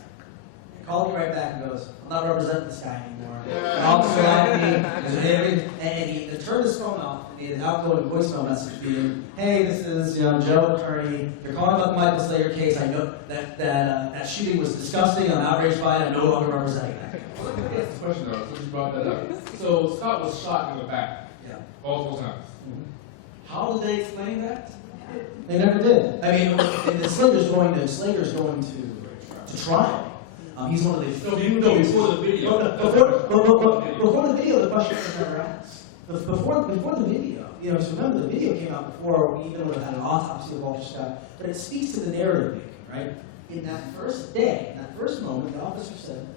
He called me right back and goes, I'm not representing this guy anymore. The officer at me, and he turned his phone off, and he had an outgoing voicemail message being, hey, this is Joe Attorney. You're calling about the Michael Slager case. I know that shooting was disgusting. I'm outraged by it. I'm no longer representing that. Well, let me ask this question though, since you brought that up. So Scott was shot in the back. Yeah. Multiple times. Mm-hmm. How did they explain that? They never did. I mean, Slager's going to trial. He's one of the few. Before the video. Before the video, the question was never asked. Before the video, so remember the video came out before we even would have had an autopsy of Walter Scott, but it speaks to the narrative making, right? In that first day, in that first moment, the officer said,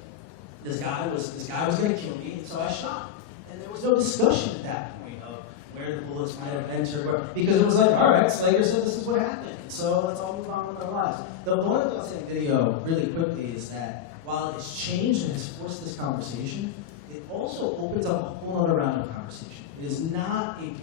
this guy was going to kill me, and so I shot. And there was no discussion at that point of where the bullets might have entered, because it was like, all right, Slager said this is what happened, so let's all move on with our lives. The one thing I'll say in the video really quickly is that while it has changed and has forced this conversation, it also opens up a whole other round of conversation. It is not it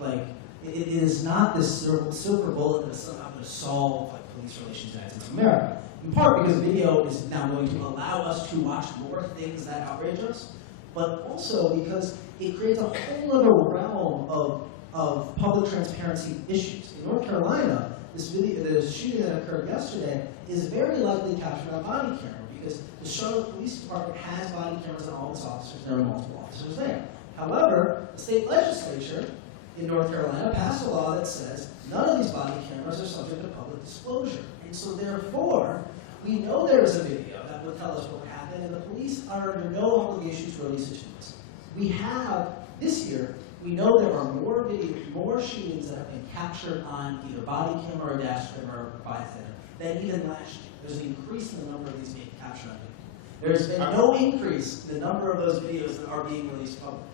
is not this silver bullet that is somehow going to solve police relations in America. In part because video is now going to allow us to watch more things that outrage us, but also because it creates a whole other realm of public transparency issues. In North Carolina, this video, the shooting that occurred yesterday, is very likely captured on body camera because the Charlotte Police Department has body cameras on all its officers. There are multiple officers there. However, the state legislature in North Carolina passed a law that says none of these body cameras are subject to public disclosure. And so therefore, we know there is a video that will tell us what happened, and the police are under no obligation to release it to us. We have, this year, we know there are more shootings that have been captured on either body camera or dash camera or bystander than even last year. There's an increase in the number of these being captured on video. There's been no increase in the number of those videos that are being released publicly.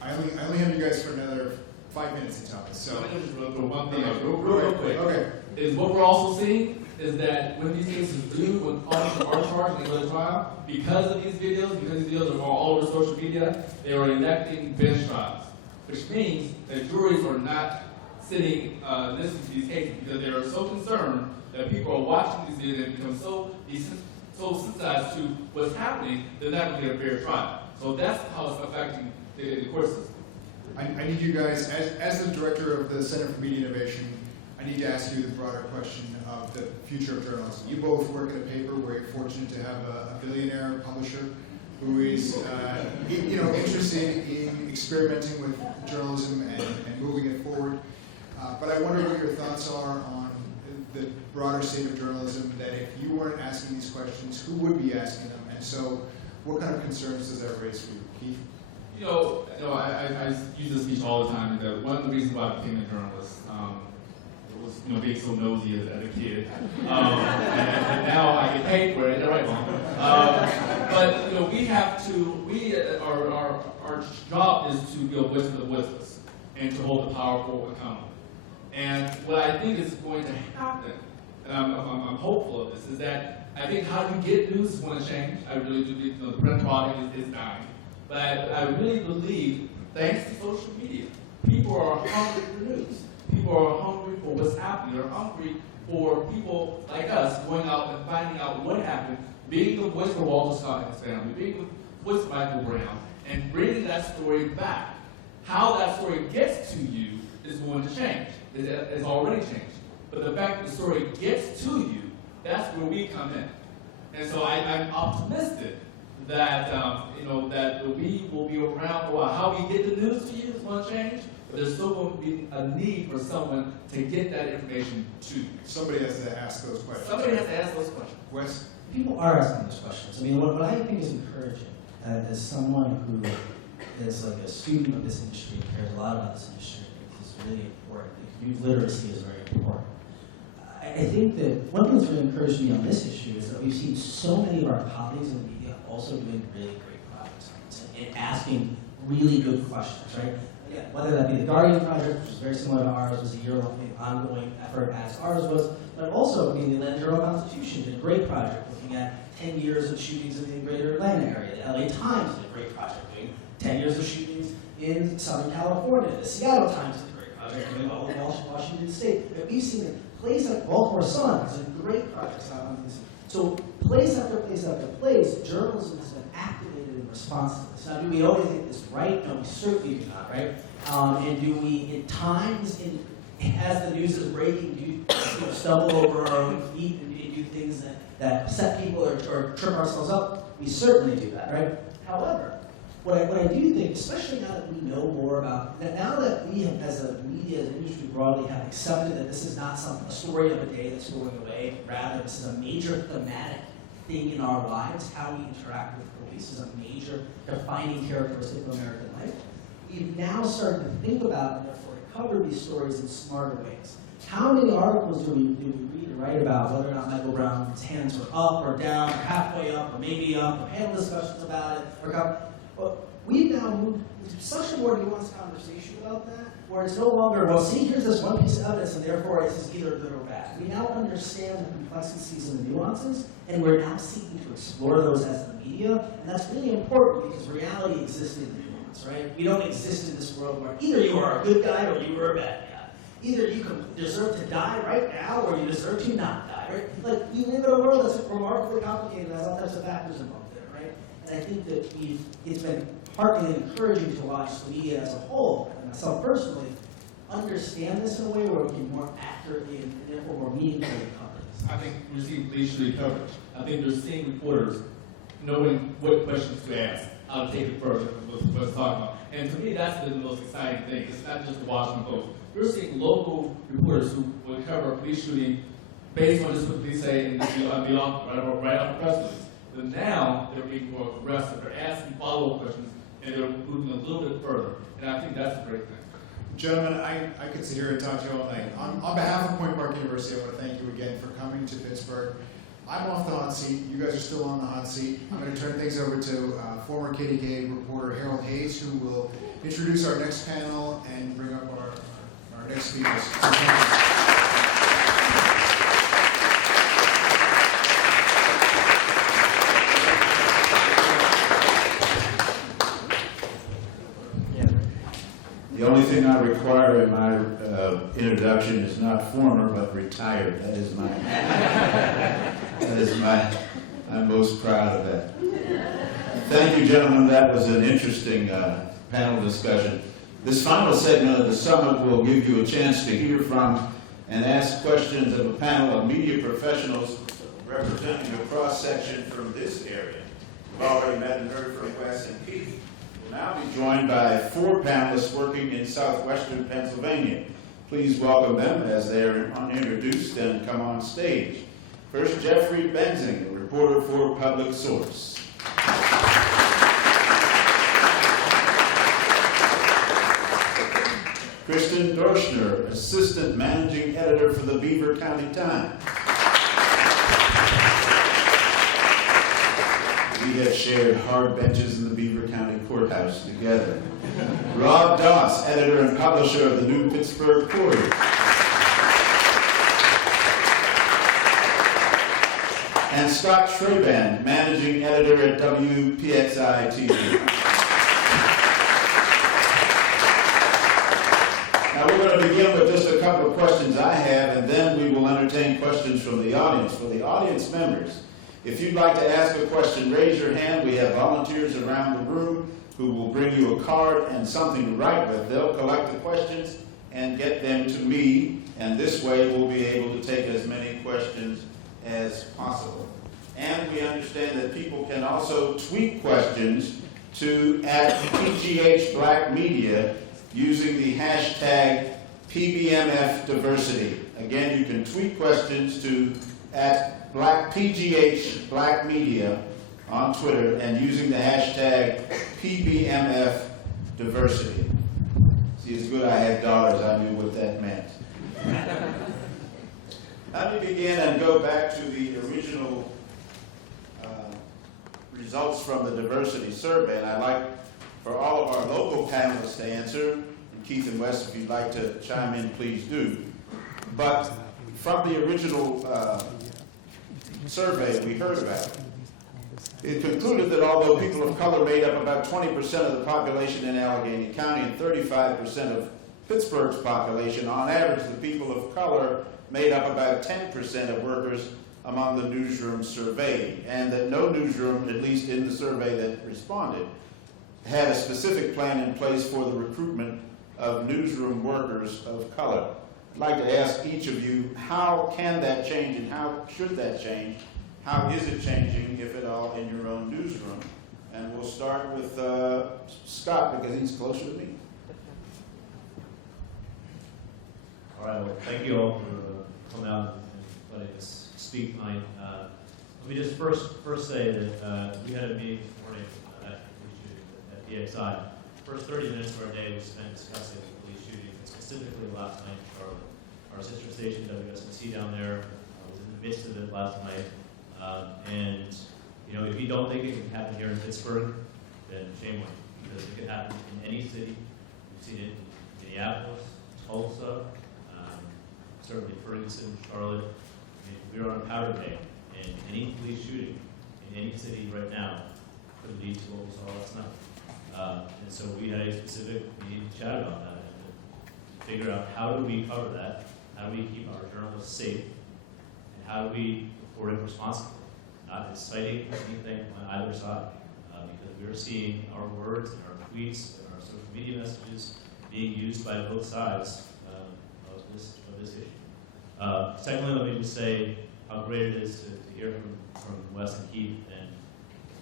I only have you guys for another 5 minutes to tell us, so. Let me just real one thing up, real quick. Okay. Is what we're also seeing is that when these cases do, when officers are charged and go to trial, because of these videos are all over social media, they are enacting bench trials, which means that juries are not sitting listening to these cases because they are so concerned that people are watching these videos and become so sensitized to what's happening, they're not going to get a fair trial. So that's how it's affecting the court system. I need you guys, as the director of the Center for Media Innovation, I need to ask you the broader question of the future of journalism. You both work at a paper where you're fortunate to have a billionaire publisher who is interested in experimenting with journalism and moving it forward. But I wonder what your thoughts are on the broader state of journalism, that if you weren't asking these questions, who would be asking them? And so what kind of concerns does that raise for you? Keith? I use this speech all the time. That one of the reasons why I became a journalist was being so nosy as a kid, and now I get paid for it. Is that right, Mom? But we have to. Our job is to be a voice of the voiceless and to hold the powerful accountable. And what I think is going to happen, and I'm hopeful of this, is that I think how you get news is going to change. I really do think the print product is dying. But I really believe, thanks to social media, people are hungry for news. People are hungry for what's happening. They're hungry for people like us going out and finding out what happened, being the voice for Walter Scott and his family, being the voice for Michael Brown, and bringing that story back. How that story gets to you is going to change. It's already changed. But the fact that the story gets to you, that's where we come in. And so I'm optimistic that that we will be around for a while. How we get the news to you is going to change, but there's still going to be a need for someone to get that information to you. Somebody has to ask those questions. Somebody has to ask those questions. Wes? People are asking those questions. I mean, what I think is encouraging, as someone who is like a student of this industry, cares a lot about this industry, is really important. Youth literacy is very important. I think that one thing that's really encouraged me on this issue is that we've seen so many of our colleagues in the media also doing really great projects on this and asking really good questions, right? Again, whether that be the Guardian Project, which is very similar to ours, was a year-long ongoing effort as ours was, but also the Atlanta Journal-Constitution did a great project looking at 10 years of shootings in the greater Atlanta area. The LA Times did a great project doing 10 years of shootings in Southern California. The Seattle Times did a great project doing all of Washington State. We've seen it. Place like Baltimore Sun is a great project on this. So place after place after place, journalism has been activated in response to this. Now, do we always get this right? No, we certainly do not, right? And do we, at times, as the news is breaking, do stumble over our own feet and do things that upset people or trip ourselves up? We certainly do that, right? However, what I do think, especially now that we know more about, now that we have, as a media, as an industry broadly, have accepted that this is not a story of a day that's going away, rather this is a major thematic thing in our lives, how we interact with police is a major defining characteristic of American life. We've now started to think about and therefore cover these stories in smarter ways. How many articles do we read and write about whether or not Michael Brown's hands were up or down, or halfway up, or maybe up, or panel discussions about it, but we've now moved into such a more nuanced conversation about that, where it's no longer, well, see, here's this one piece of evidence, and therefore it's either good or bad. We now understand the complexities and the nuances, and we're now seeking to explore those as the media, and that's really important because reality exists in the nuance, right? We don't exist in this world where either you are a good guy or you are a bad guy. Either you deserve to die right now or you deserve to not die, right? Like, we live in a world that's remarkably complicated and has all types of factors involved there, right? And I think that it's been heartening and encouraging to watch the media as a whole, and myself personally, understand this in a way where we can more accurately and therefore more meaningfully cover this. I think we're seeing police shooting coverage. I think they're seeing reporters knowing what questions to ask, how to take it further, what's talking about. And to me, that's been the most exciting thing. It's not just the Washington Post. We're seeing local reporters who will cover a police shooting based on just what police say and right off the press release. But now they're being more aggressive. They're asking follow-up questions, and they're moving a little bit further. And I think that's a great thing. Gentlemen, I could sit here and talk to you all night. On behalf of Point Park University, I want to thank you again for coming to Pittsburgh. I'm off the hot seat. You guys are still on the hot seat. I'm going to turn things over to former KDKA reporter Harold Hayes, who will introduce our next panel and bring up our next speakers. So thank you. The only thing I require in my introduction is not former, but retired. That is I'm most proud of that. Thank you, gentlemen. That was an interesting panel discussion. This final segment of the summit will give you a chance to hear from and ask questions of a panel of media professionals representing a cross-section from this area. We've already met and heard from Wes and Keith. We'll now be joined by 4 panelists working in southwestern Pennsylvania. Please welcome them as they are introduced and come on stage. First, Jeffrey Benzing, a reporter for Public Source. Kristen Dorschner, assistant managing editor for the Beaver County Times. We have shared hard benches in the Beaver County Courthouse together. Rob Doss, editor and publisher of the New Pittsburgh Courier. And Scott Schraban, managing editor at WPXI TV. Now we're going to begin with just a couple of questions I have, and then we will entertain questions from the audience. For the audience members, if you'd like to ask a question, raise your hand. We have volunteers around the room who will bring you a card and something to write with. They'll collect the questions and get them to me, and this way we'll be able to take as many questions as possible. And we understand that people can also tweet questions to @PGHBlackMedia using the hashtag PBMFDiversity. Again, you can tweet questions to @PGHBlackMedia on Twitter and using the hashtag PBMFDiversity. See, it's good I had daughters. I knew what that meant. Let me begin and go back to the original results from the diversity survey, and I'd like for all of our local panelists to answer. And Keith and Wes, if you'd like to chime in, please do. But from the original survey we heard about, it concluded that although people of color made up about 20% of the population in Allegheny County and 35% of Pittsburgh's population, on average the people of color made up about 10% of workers among the newsrooms surveyed, and that no newsroom, at least in the survey that responded, had a specific plan in place for the recruitment of newsroom workers of color. I'd like to ask each of you, how can that change and how should that change? How is it changing, if at all, in your own newsroom? And we'll start with Scott, because he's closer to me. All right, well, thank you all for coming out and letting us speak tonight. Let me just first say that we had a meeting this morning at PXI. The first 30 minutes of our day was spent discussing the police shooting, and specifically last night in Charlotte. Our sister station, WSNC down there, was in the midst of it last night. And you know, if you don't think it can happen here in Pittsburgh, then shame on you, because it can happen in any city. We've seen it in Minneapolis, Tulsa, certainly Ferguson, Charlotte. I mean, we're on powder bay, and any police shooting in any city right now could lead to what we saw last night. And so we had a specific meeting to chat about that and to figure out how do we cover that, how do we keep our journalists safe, and how do we report it responsibly, not inciting anything on either side. we're seeing our words and our tweets and our social media messages being used by both sides of this issue. Secondly, let me just say how great it is to hear from Wes and Keith, and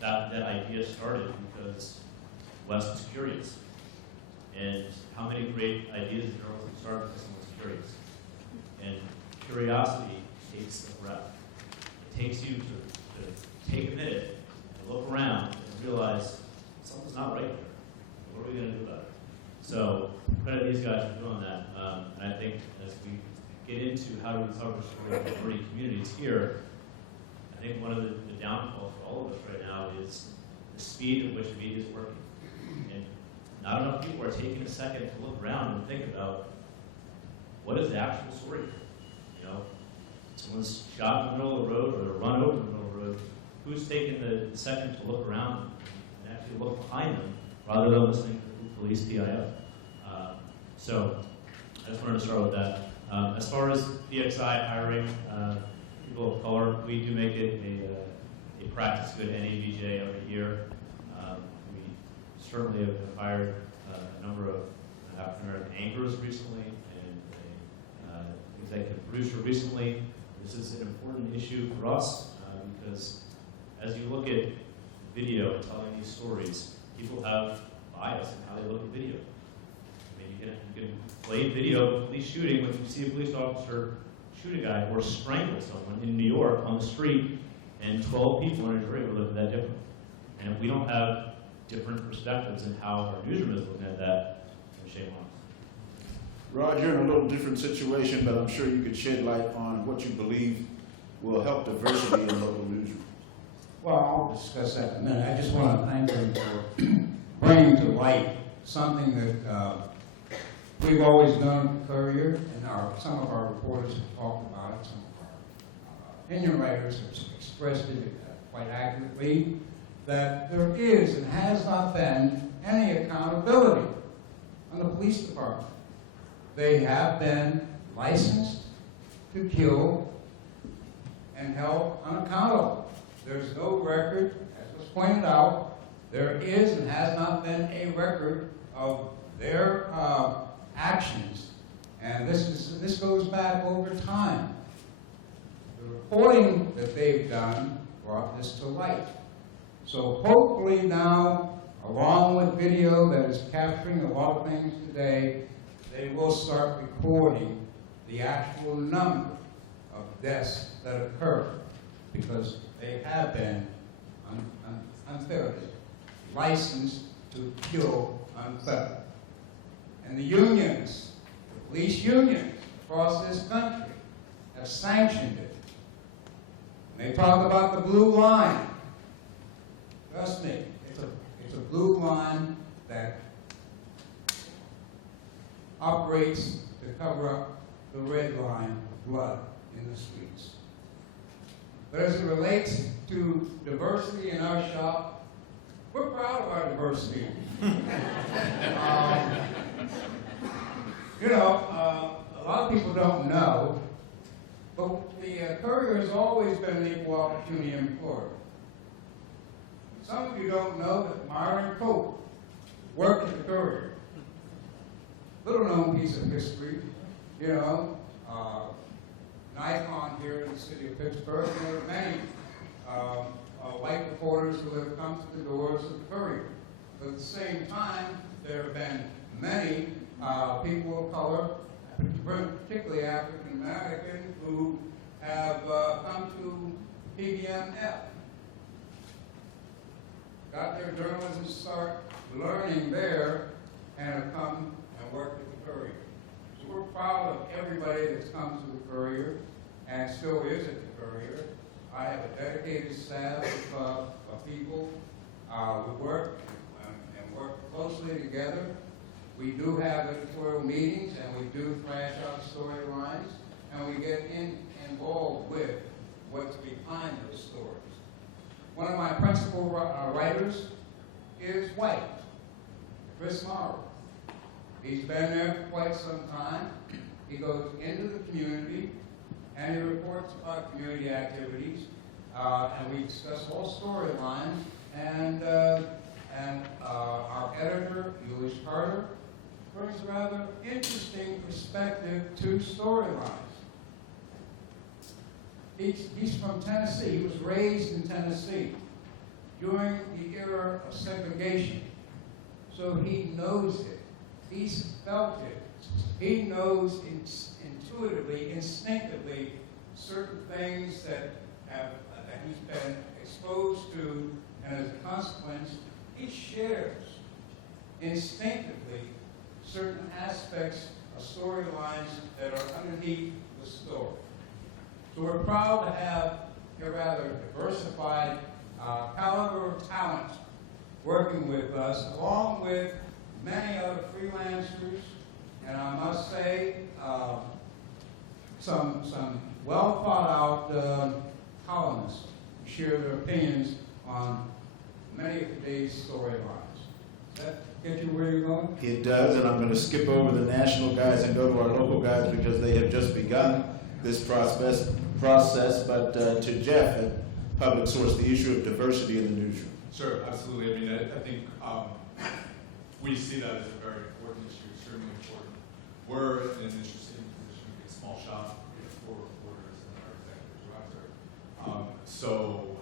that idea started because Wes was curious. And how many great ideas in journalism start because someone's curious. And curiosity takes a breath. It takes you to take a minute and look around and realize something's not right here. What are we going to do about it? So credit these guys for doing that. And I think as we get into how do we tell our story in minority communities here, I think one of the downfalls for all of us right now is the speed at which media is working. And not enough people are taking a second to look around and think about what is the actual story here. You know, someone's shot in the middle of the road or they're run over in the middle of the road. Who's taking the second to look around and actually look behind them rather than listening to the police PIO? So I just wanted to start with that. As far as PXI hiring people of color, we do make it a practice to go to NABJ every year. We certainly have hired a number of African-American anchors recently and an executive producer recently. This is an important issue for us because as you look at video and telling these stories, people have bias in how they look at video. I mean, you can play video of police shooting when you see a police officer shoot a guy or strangle someone in New York on the street, and 12 people in a jury will look at that differently. And if we don't have different perspectives in how our newsroom is looking at that, then shame on us. Rod, you're in a little different situation, but I'm sure you could shed light on what you believe will help diversity in local newsroom. Well, I'll discuss that in a minute. I just want to thank them for bringing to light something that we've always done at the Courier, and some of our reporters have talked about it, some of our opinion writers have expressed it quite accurately, that there is and has not been any accountability on the police department. They have been licensed to kill and held unaccountable. There's no record, as was pointed out, there is and has not been a record of their actions. And this goes back over time. The reporting that they've done brought this to light. So hopefully now, along with video that is capturing a lot of things today, they will start recording the actual number of deaths that occur, because they have been unfairly licensed to kill unfettered. And the unions, the police unions across this country, have sanctioned it. And they talk about the blue line. Trust me, it's a blue line that operates to cover up the red line of blood in the streets. But as it relates to diversity in our shop, we're proud of our diversity. A lot of people don't know, but the Courier has always been an equal opportunity employer. Some of you don't know that Myron Cope worked at the Courier. Little known piece of history, an icon here in the city of Pittsburgh. There are many white reporters who have come to the doors of the Courier. But at the same time, there have been many people of color, particularly African American, who have come to PBMF, got their journalism start learning there, and have come and worked at the Courier. So we're proud of everybody that's come to the Courier and still is at the Courier. I have a dedicated staff of people. We work and work closely together. We do have editorial meetings, and we do thrash out storylines, and we get involved with what's behind those stories. One of my principal writers is white, Chris Morrow. He's been there for quite some time. He goes into the community, and he reports about community activities, and we discuss all storylines, and And our editor, Louis Carter, brings rather interesting perspective to storylines. He's from Tennessee. He was raised in Tennessee during the era of segregation. So he knows it. He's felt it. He knows intuitively, instinctively, certain things that he's been exposed to, and as a consequence, he shares instinctively certain aspects of storylines that are underneath the story. So we're proud to have a rather diversified caliber of talent working with us, along with many other freelancers, and I must say, some well thought out columnists who share their opinions on many of today's storylines. Does that get you where you're going? It does, and I'm going to skip over the national guys and go to our local guys because they have just begun this process. But to Jeff at Public Source, the issue of diversity in the newsroom. Sure, absolutely. I mean, I think we see that as a very important issue, extremely important. We're in an interesting position to be a small shop. We have 4 reporters and our executive director. So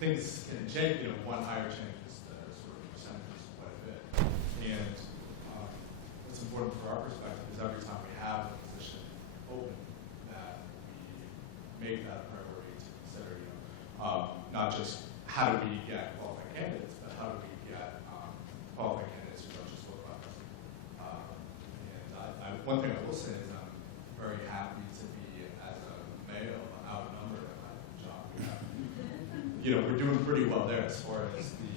things can change. You know, one hire changes the sort of percentages quite a bit. And what's important for our perspective is every time we have a position open, that we make that a priority to consider. You know, not just how do we get qualified candidates, but how do we get qualified candidates who don't just look like us. And one thing I will say is I'm very happy to be, as a male, outnumbered at my job. You know, we're doing pretty well there as far as the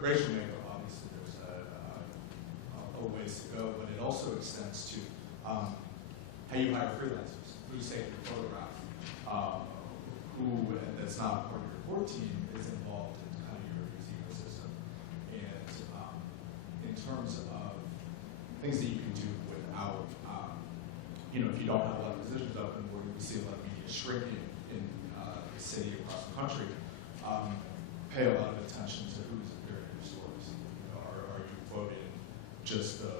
racial makeup. Obviously, there's a ways to go, but it also extends to how you hire freelancers, who's taking the photograph, who, and that's not part of your core team, is involved in kind of your news ecosystem. And in terms of things that you can do without, you know, if you don't have a lot of positions open, where we see a lot of media shrinking in the city across the country, pay a lot of attention to who's appearing in your stories. You know, are you quoting just the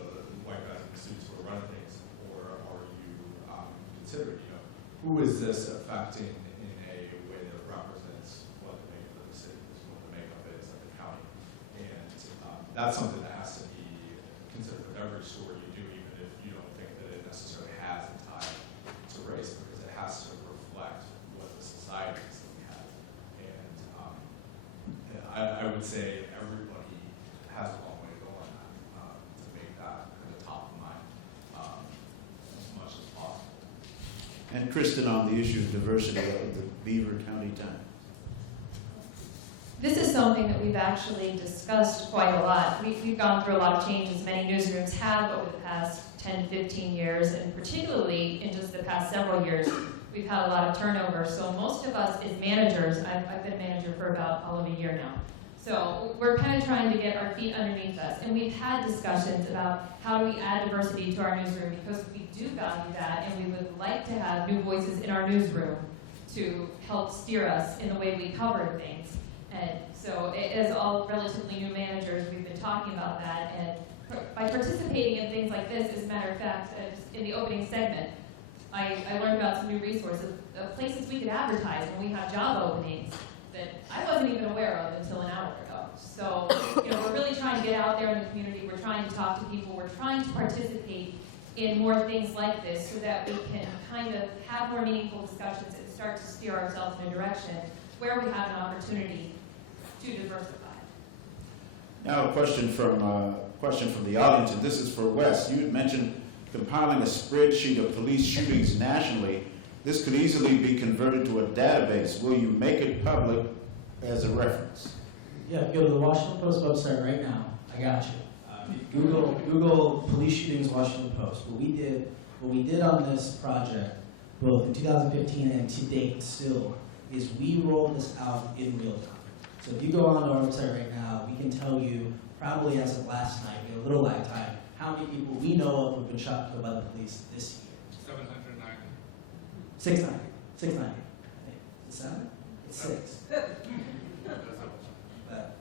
white guys in the suits who are running things, or are you considering, you know, who is this affecting in a way that represents what the makeup of the city is, what the makeup is of the county? And that's something that has to be considered with every story you do, even if you don't think that it necessarily has a tie to race, because it has to reflect what the society is that we have. And I would say everybody has a long way to go on that, to make that kind of top of mind as much as possible. And Kristen, on the issue of diversity of the Beaver County Times. This is something that we've actually discussed quite a lot. We've gone through a lot of changes many newsrooms have over the past 10 to 15 years, and particularly in just the past several years, we've had a lot of turnover. So most of us as managers, I've been a manager for about all of a year now. So we're kind of trying to get our feet underneath us. And we've had discussions about how do we add diversity to our newsroom, because we do value that, and we would like to have new voices in our newsroom to help steer us in the way we cover things. And so as all relatively new managers, we've been talking about that. And by participating in things like this, as a matter of fact, in the opening segment, I learned about some new resources, places we could advertise when we have job openings that I wasn't even aware of until an hour ago. So, you know, we're really trying to get out there in the community. We're trying to talk to people. We're trying to participate in more things like this so that we can kind of have more meaningful discussions and start to steer ourselves in a direction where we have an opportunity to diversify. Now a question from the audience, and this is for Wes. You had mentioned compiling a spreadsheet of police shootings nationally. This could easily be converted to a database. Will you make it public as a reference? Yeah, go to the Washington Post website right now. I got you. Google police shootings Washington Post. What we did on this project, both in 2015 and to date still, is we rolled this out in real time. So if you go on our website right now, we can tell you, probably as of last night, in a little lag time, how many people we know of who've been shot and killed by the police this year. 790. 690. 690. Is it 7? It's 6. But,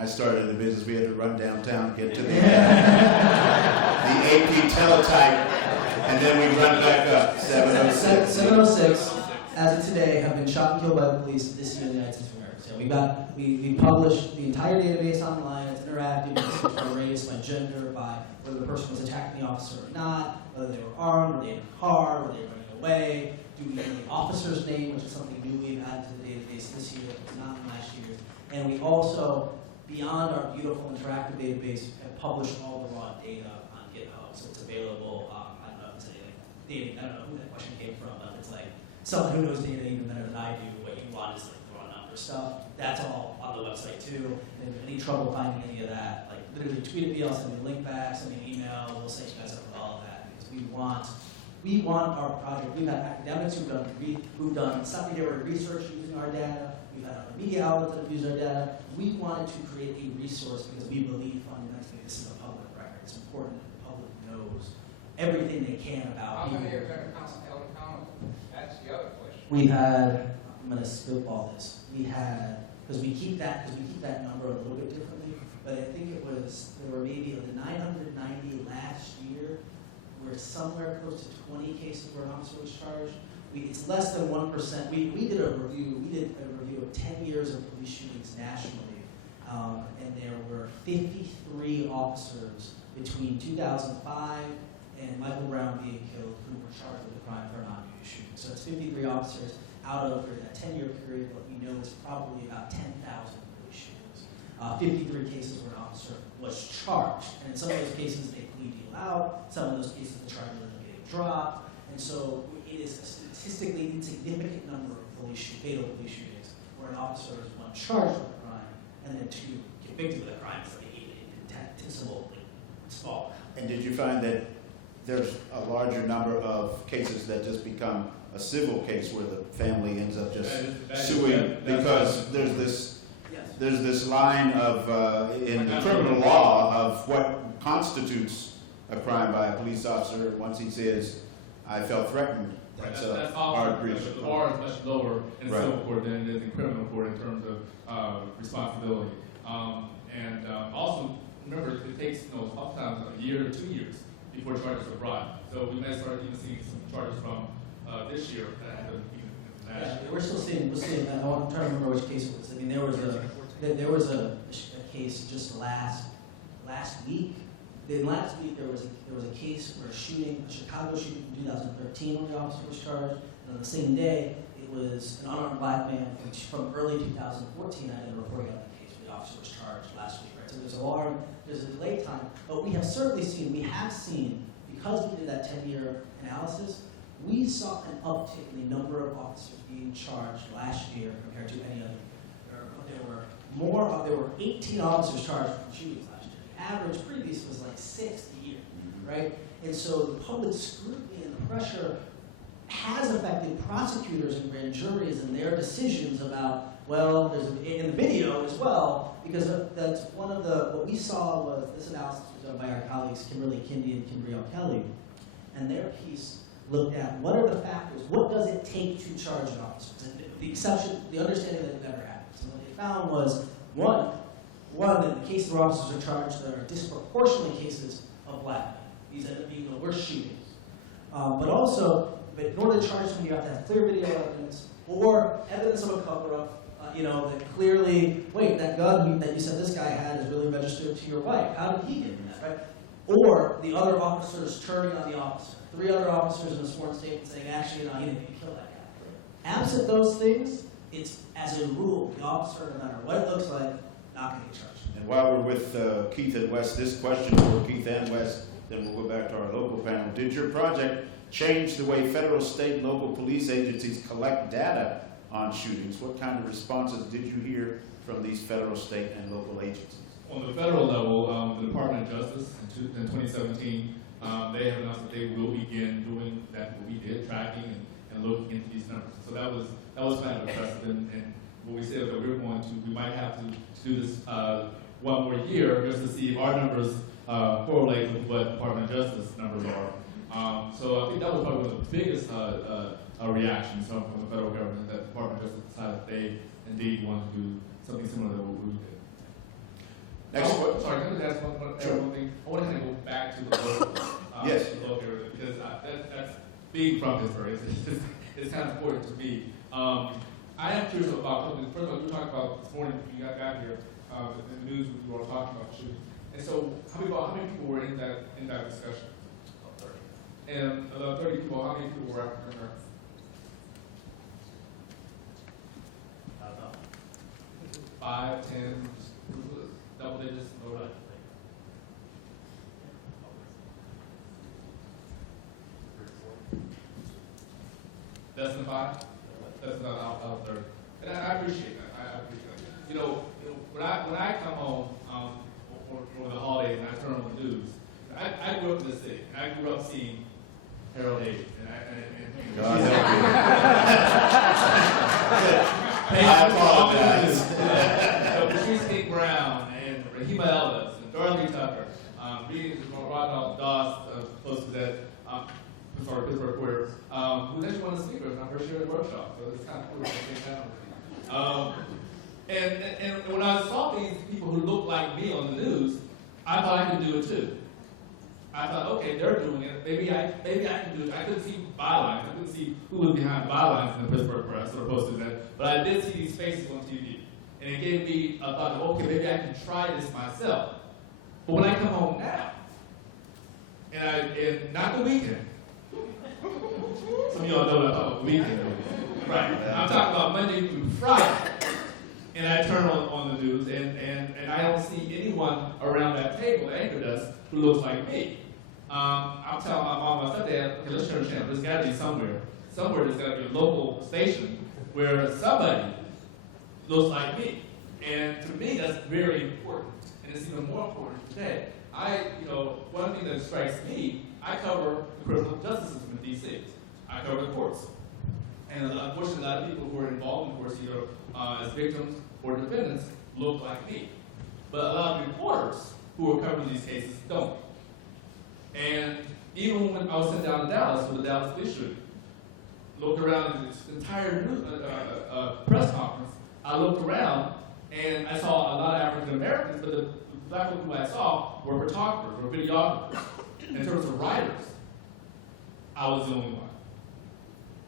I started in the business, we had to run downtown, get to the AP teletype, and then we run back up. 706. 706, as of today, have been shot and killed by the police this year in the United States of America. So we published the entire database online. It's interactive. It's by race, by gender, by whether the person was attacking the officer or not, whether they were armed, were they in a car, were they running away. Do we know the officer's name, which is something new we've added to the database this year that was not in last year. And we also, beyond our beautiful interactive database, have published all the raw data on GitHub, so it's available. I don't know if it's dating. I don't know who that question came from, but it's like someone who knows data even better than I do. What you want is like the raw number stuff. That's all on the website too. And if you have any trouble finding any of that, like literally tweet at me, I'll send you a link back, send me an email. We'll set you guys up with all of that because we want our project. We've had academics who've done secondary research using our data. We've had other media outlets that have used our data. We wanted to create a resource because we believe fundamentally this is a public record. It's important that the public knows everything they can about How people. many are going to held accountable? That's the other question. We had, I'm going to spitball this. We had, because we keep that number a little bit differently, but I think there were maybe of the 990 last year, we're somewhere close to 20 cases where an officer was charged. It's less than 1%. We did a review of 10 years of police shootings nationally, and there were 53 officers between 2005 and Michael Brown being killed who were charged with a crime for a non-duty shooting. So it's 53 officers out of that 10-year period. What we know is probably about 10,000 police shootings. 53 cases where an officer was charged, and in some of those cases they plea deal out. Some of those cases the charges are getting dropped, and so it is a statistically insignificant number of fatal police shootings where an officer is one charged with a crime and then two convicted with a crime for an infinitesimal small. And did you find that there's a larger number of cases that just become a civil case where the family ends up just suing because there's this line of in the criminal law of what constitutes a crime by a police officer once he says, I felt threatened. That's a hard breach. The bar is much lower in civil court than it is in criminal court in terms of responsibility. Also, remember, it takes sometimes a year to 2 years before charges are brought. So we may start even seeing some charges from this year that happened even last year. We're still seeing. I'm trying to remember which case it was. I mean, there was a case just last week. Then last week there was a case where a Chicago shooting from 2013 when the officer was charged, and on the same day it was an unarmed black man from early 2014. I did a reporting on the case where the officer was charged last week. Right, so there's a delay time, but we have seen because we did that 10-year analysis, we saw an uptick in the number of officers being charged last year compared to any other year. There were 18 officers charged for shootings last year. The average previous was like 6 a year, right? And so the public scrutiny and the pressure has affected prosecutors and grand juries and their decisions about, well, there's in the video as well, because that's one of what we saw was this analysis was done by our colleagues Kimberly Kindy and Kimberly O'Kelly, and their piece looked at what are the factors, what does it take to charge an officer? And the understanding that it never happens. And what they found was, one, in the cases where officers are charged, there are disproportionately cases of black men. These end up being the worst shootings. But in order to charge someone, you have to have clear video evidence or evidence of a cover-up, that clearly, wait, that gun that you said this guy had is really registered to your wife. How did he get that, right? Or the other officers turning on the officer. 3 other officers in a sworn statement saying, actually, no, he didn't even kill that guy. Absent those things, it's, as a rule, the officer, no matter what it looks like, not going to get charged. And while we're with Keith and Wes, this question for Keith and Wes, then we'll go back to our local panel. Did your project change the way federal, state, and local police agencies collect data on shootings? What kind of responses did you hear from these federal, state, and local agencies? On the federal level, the Department of Justice in 2017, they have announced that they will begin doing that what we did, tracking and looking into these numbers. So that was kind of a precedent, and what we said that we might have to do this one more year just to see if our numbers correlate with what Department of Justice numbers are. So I think that was probably one of the biggest reactions from the federal government, that Department of Justice decided that they indeed wanted to do something similar to what we did. to ask one Sure. thing. I want to kind of go back to the local, Yes. the local area, because that's being from Pittsburgh. It's kind of important to me. I am curious about something. First of all, you talked about this morning when you got here, the news we were talking about shooting. And so, how many people were in that discussion? 30. And 30 people. How many people were African American? I don't know. 5, 10, double digits, low right. Less than 5? That's not out of 30. And I appreciate that. I appreciate that. You know, when I come home for the holidays and I turn on the news, I grew up in the city. And I grew up seeing Harold Hayes. God help you. I apologize. Patrice King Brown and Rahima Ellis and Dorothy Tucker, reading Ronald Doss, close to that, Pittsburgh Queer, who actually won the speaker on her shared workshop. So it's kind of cool to think down with me. And when I saw these people who looked like me on the news, I thought I could do it too. I thought, okay, they're doing it. Maybe I can do it. I couldn't see bylines. I couldn't see who was behind bylines in the Pittsburgh Press or posted that. But I did see these faces on TV. And it gave me a thought of, okay, maybe I can try this myself. But when I come home now, and not the weekend. Some of y'all know what I'm talking about, weekend. Right. I'm talking about Monday through Friday. And I turn on the news, and I don't see anyone around that table, anchored us, who looks like me. I'm telling my mom and my stepdad, okay, let's turn the channel. There's got to be somewhere. Somewhere there's got to be a local station where somebody looks like me. And to me, that's very important. And it's even more important today. One thing that strikes me, I cover the criminal justice system in D.C. I cover the courts. And unfortunately, a lot of people who are involved in the courts, either as victims or defendants, look like me. But a lot of reporters who are covering these cases don't. And even when I was sent down to Dallas for the Dallas police shooting, looked around this entire news, press conference, I looked around and I saw a lot of African Americans, but the black people who I saw were photographers or videographers. In terms of writers, I was the only one.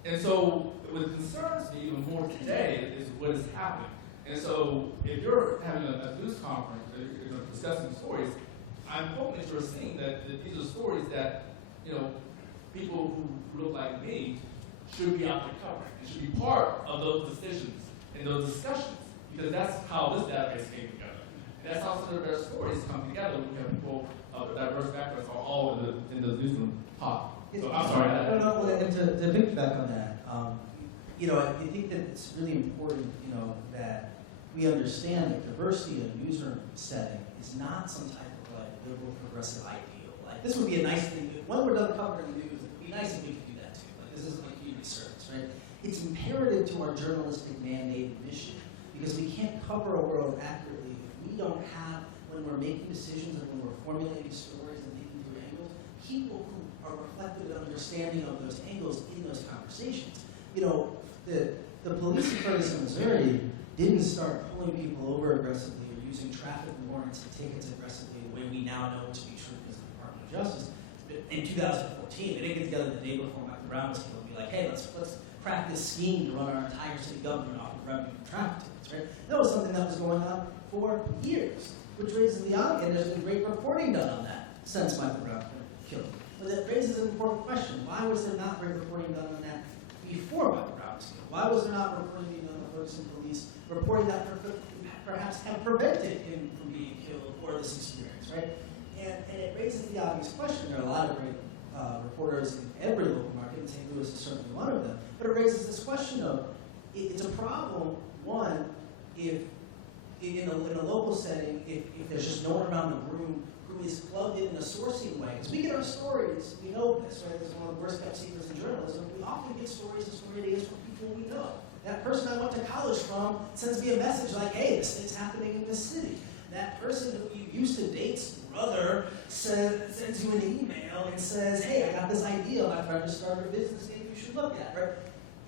And so what concerns me even more today is what is happening. And so if you're having a news conference, you're discussing stories, I'm hoping that you're seeing that these are stories that, people who look like me should be out there covering and should be part of those decisions and those discussions, because that's how this database came together. And that's how some of their stories come together when we have people of diverse backgrounds are all in the newsroom pot. So I'm sorry. No, and to piggyback on that, I think that it's really important, that we understand that diversity in a newsroom setting is not some type of liberal progressive ideal. Like, this would be a nice thing. When we're done covering the news, it would be nice if we could do that too. Like, this isn't like community service, right? It's imperative to our journalistic mandate and mission, because we can't cover a world accurately if we don't have, when we're making decisions and when we're formulating stories and thinking through angles, people who are reflective and understanding of those angles in those conversations. The police in Ferguson, Missouri didn't start pulling people over aggressively or using traffic warrants and tickets aggressively the way we now know to be true as the Department of Justice. In 2014, they didn't get together the day before Michael Brown was killed and be like, hey, let's crack this scheme to run our entire city government off of revenue from traffic tickets, right? That was something that was going on for years, which raises the obvious, and there's been great reporting done on that since Michael Brown was killed. But that raises an important question. Why was there not great reporting done on that before Michael Brown was killed? Why was there not reporting being done on the Ferguson police, reporting that perhaps have prevented him from being killed or this experience, right? And it raises the obvious question. There are a lot of great reporters in every local market, and St. Louis is certainly one of them. But it raises this question of, it's a problem, one, if in a local setting, if there's just no one around the room who is plugged in a sourcing way. Because we get our stories, we know this, right? This is one of the worst kept secrets in journalism. We often get stories and story ideas from people we know. That person I went to college from sends me a message like, hey, this thing's happening in this city. That person who you used to date's brother sends you an email and says, hey, I got this idea, my friend just started a business maybe you should look at, right?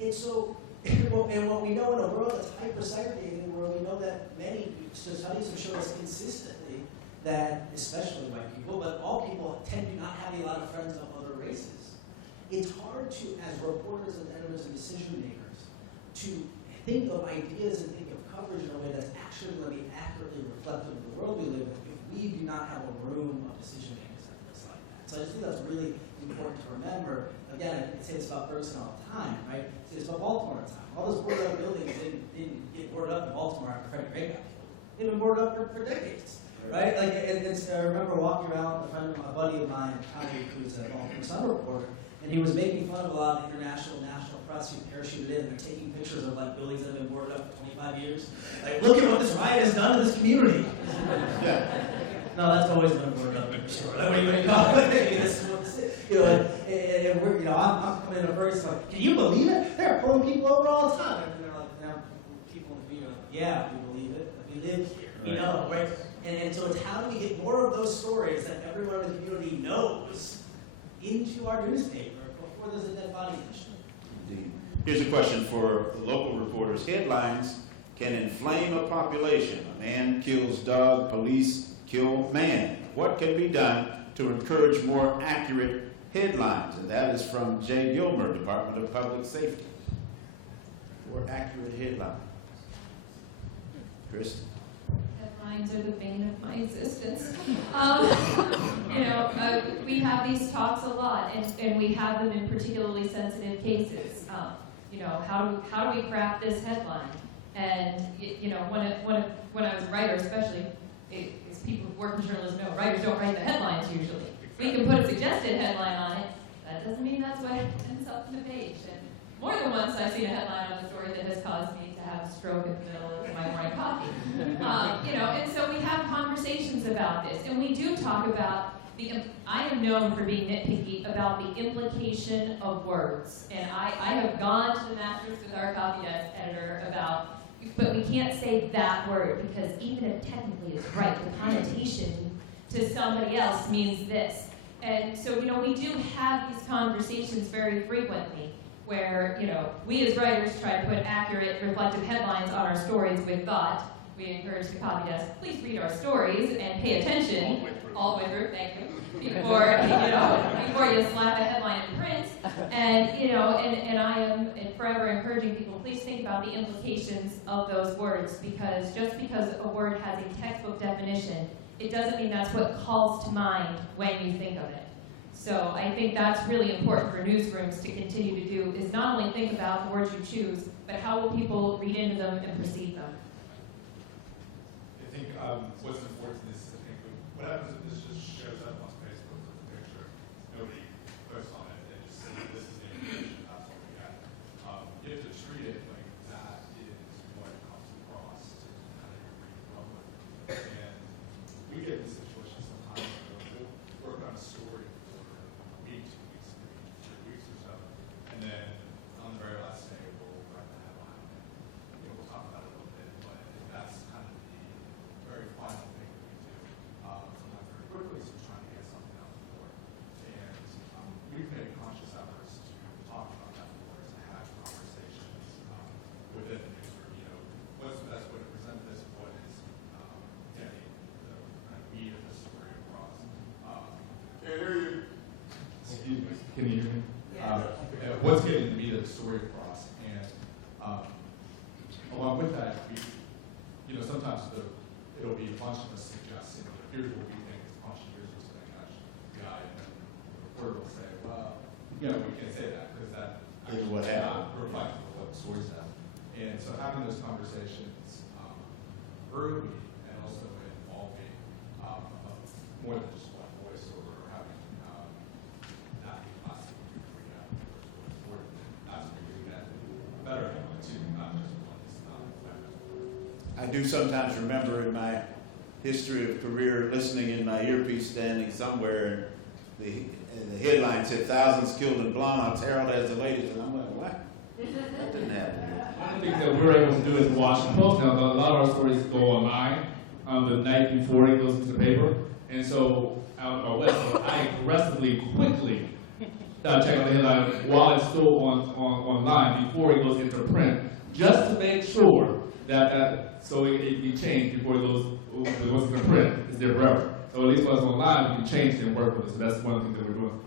And so, and what we know in a world that's hyper-segregated, where we know that many studies have shown us consistently that, especially white people, but all people tend to not have a lot of friends of other races. It's hard to, as reporters and editors and decision makers, to think of ideas and think of coverage in a way that's actually going to be accurately reflective of the world we live in if we do not have a room of decision makers that looks like that. So I just think that's really important to remember. Again, I say this about Ferguson all the time, right? I say this about Baltimore all the time. All those boarded up buildings didn't get boarded up in Baltimore after Freddie Gray got killed. They've been boarded up for decades. Right? Like, I remember walking around with a buddy of mine, Tommy, who's a Baltimore Sun reporter, and he was making fun of a lot of the international, national press who parachuted in and they're taking pictures of like buildings that have been boarded up for 25 years. Like, look at what this riot has done to this community. No, that's always been boarded up for sure. What are you going to call it? This is what this is. You know, and we're, you know, I'm coming in a Ferguson like, can you believe it? They're pulling people over all the time. And they're like, now people in the media are like, yeah, we believe it. We live here. We know, right? And so it's how do we get more of those stories that everyone in the community knows into our newspaper before there's a dead body in the street? Indeed. Here's a question for the local reporters. Headlines can inflame a population. A man kills dog, police kill man. What can be done to encourage more accurate headlines? And that is from Jay Gilmer, Department of Public Safety. More accurate headlines. Chris? Headlines are the bane of my existence. We have these talks a lot, and we have them in particularly sensitive cases. How do we craft this headline? And when I was a writer, especially, as people who work in journalism know, writers don't write the headlines usually. We can put a suggested headline on it. That doesn't mean that's what ends up in the page. And more than once, I've seen a headline on the story that has caused me to have a stroke in the middle of my morning coffee. And so we have conversations about this, and we do talk about I am known for being nitpicky about the implication of words, and I have gone to the masters with our copy desk editor about, but we can't say that word because even if technically it's right, the connotation to somebody else means this. And so, we do have these conversations very frequently where, we as writers try to put accurate, reflective headlines on our stories with thought. We encourage the copy desk, please read our stories and pay attention. All the way through, thank you. Before you slap a headline in print. And I am forever encouraging people, please think about the implications of those words, because just because a word has a textbook definition, it doesn't mean that's what calls to mind when you think of it. So I think that's really important for newsrooms to continue to do, is not only think about the words you choose, but how will people read into them and perceive them. I think what's important is to think what happens if this just shows up on Facebook with a picture, nobody clicks on it, and just says this is the information, that's what we got. You have to treat it like that is what comes across to kind of read the public. And we get in situations sometimes where we'll work on a story for a week, 2 weeks, 3 weeks or so, and then on the very last day we'll write the headline. And, we'll talk about it a little bit, but that's kind of the very final thing that we do, sometimes very quickly, so we're trying to get something out the door. And we've made conscious efforts to talk about that before, to have conversations within the newsroom. What's the best way to present this? What is getting the kind of meat of the story across? Excuse me, can you hear me? What's getting the meat of the story across? And along with that, sometimes it'll be a bunch of us suggesting, here's what we think is punchy, here's what's going to catch the eye, and then the reporter will say, well, we can't say that because that Is what happened. reflects what the story says. And so having those conversations early and also involving more than just one voice, or having that be classic, that's where you get better too, not just one. I do sometimes remember in my history of career listening in my earpiece standing somewhere, and the headline said, "Thousands killed in Blonde, Herald has the latest," and I'm like, what? That didn't happen. One of the things that we're able to do is the Washington Post now. A lot of our stories go online the night before it goes into the paper. And so out of our website, I aggressively, quickly check out the headline while it's still online before it goes into print, just to make sure that So it changed before it goes to print. It's there forever. So at least when it's online, we can change it and work with it. So that's one thing that we're doing.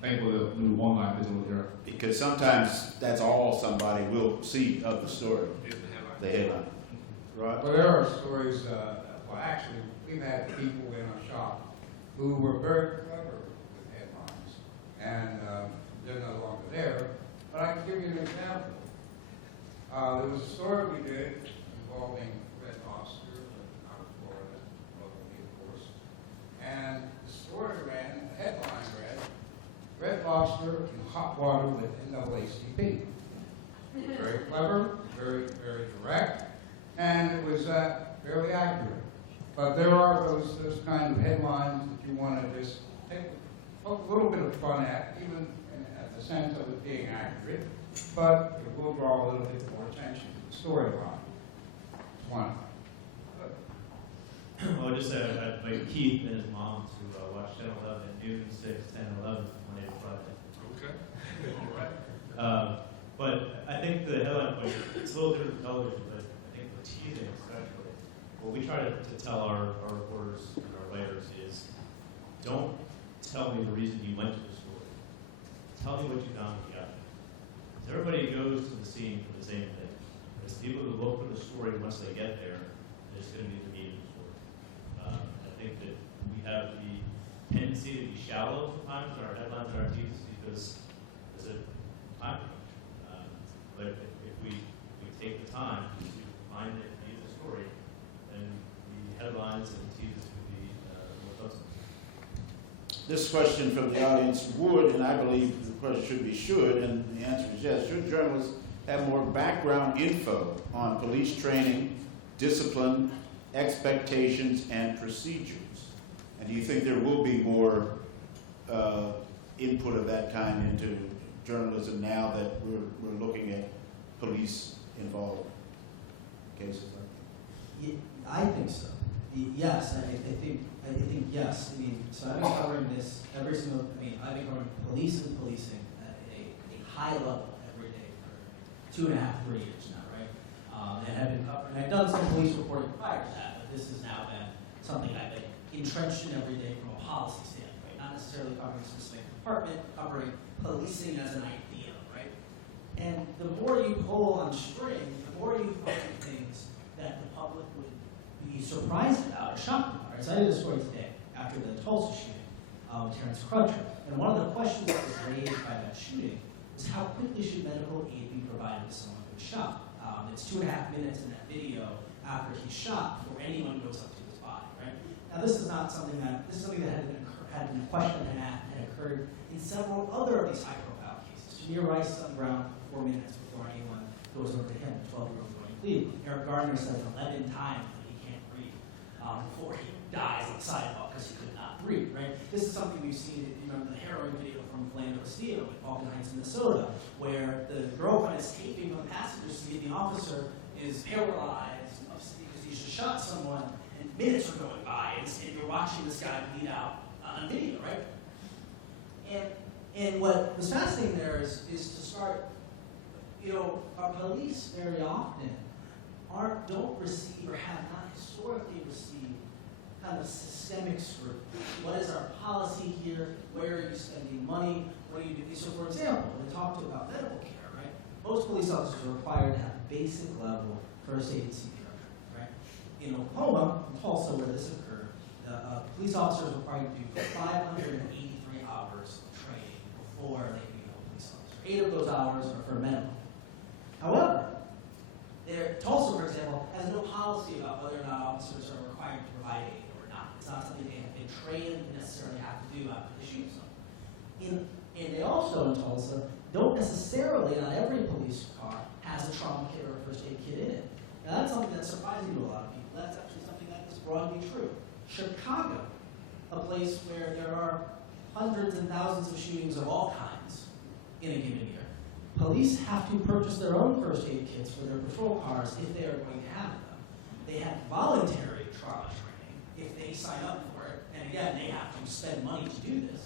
Thankful for the new online digital era. Because sometimes that's all somebody will see of the story, the headline. Right? Well, there are stories, well, actually, we've had people in our shop who were very clever with headlines, and they're no longer there. But I can give you an example. There was a story we did involving red lobster out of Florida, locally, of course. And the story ran, the headline read, "Red lobster in hot water with NAACP." Very clever, very, very direct, and it was fairly accurate. But there are those kind of headlines that you want to just take a little bit of fun at, even at the sense of it being accurate, but it will draw a little bit more attention to the storyline. One. Well, just I'd invite Keith and his mom to watch Channel 11 at noon, 6, 10, 11, Monday to Friday. Okay. All right. But I think the headline point, it's a little different from television, but I think the teasing especially, what we try to tell our reporters and our writers is, don't tell me the reason you went to the story. Tell me what you found when you got there. Because everybody goes to the scene for the same thing. It's people who look for the story once they get there, it's going to be the meat of the story. I think that we have the tendency to be shallow sometimes in our headlines and our teasers because it's a time crunch. But if we take the time to find it and use the story, then the headlines and the teasers would be more substantive. This question from the audience would, and I believe the question should be should, and the answer is yes, should journalists have more background info on police training, discipline, expectations, and procedures? And do you think there will be more input of that kind into journalism now that we're looking at police involved cases? I think so. Yes, I think yes. I mean, so I've been covering this every single. I mean, I've been covering police and policing at a high level every day for 2.5, 3 years now, right? And have been covering. I've done some police reporting prior to that, but this has now been something I've been entrenched in every day from a policy standpoint, not necessarily covering a specific department, covering policing as an idea, right? And the more you pull on string, the more you find things that the public would be surprised about or shocked about. Right? So I did a story today after the Tulsa shooting with Terrence Crutcher. And one of the questions that was raised by that shooting is how quickly should medical aid be provided to someone who's shot? It's 2.5 minutes in that video after he's shot before anyone goes up to his body, right? Now this is something that had been a question that had occurred in several other of these high-profile cases. Jameer Rice is on the ground for 4 minutes before anyone goes over to him, a 12-year-old boy in Cleveland. Eric Gardner says 11 times that he can't breathe before he dies on the sidewalk because he could not breathe, right? This is something we've seen, you remember the harrowing video from Philando Castillo in Falcon Heights, Minnesota, where the girlfriend is taping from the passenger seat, the officer is paralyzed because he just shot someone, and minutes are going by, and you're watching this guy bleed out on video, right? And what was fascinating there is to start, our police very often don't receive or have not historically received kind of systemic scrutiny. What is our policy here? Where are you spending money? What do you do? So for example, we talked about medical care, right? Most police officers are required to have basic level first aid and CPR training, right? In Oklahoma, in Tulsa, where this occurred, the police officers are required to do 583 hours of training before they can become a police officer. 8 of those hours are for medical. However, Tulsa, for example, has no policy about whether or not officers are required to provide aid or not. It's not something they have been trained to necessarily have to do after they shoot someone. And they also, in Tulsa, don't necessarily, not every police car has a trauma kit or a first aid kit in it. Now that's something that's surprising to a lot of people. That's actually something that is broadly true. Chicago, a place where there are hundreds and thousands of shootings of all kinds in a given year, police have to purchase their own first aid kits for their patrol cars if they are going to have them. They have voluntary trauma training if they sign up for it, and again, they have to spend money to do this.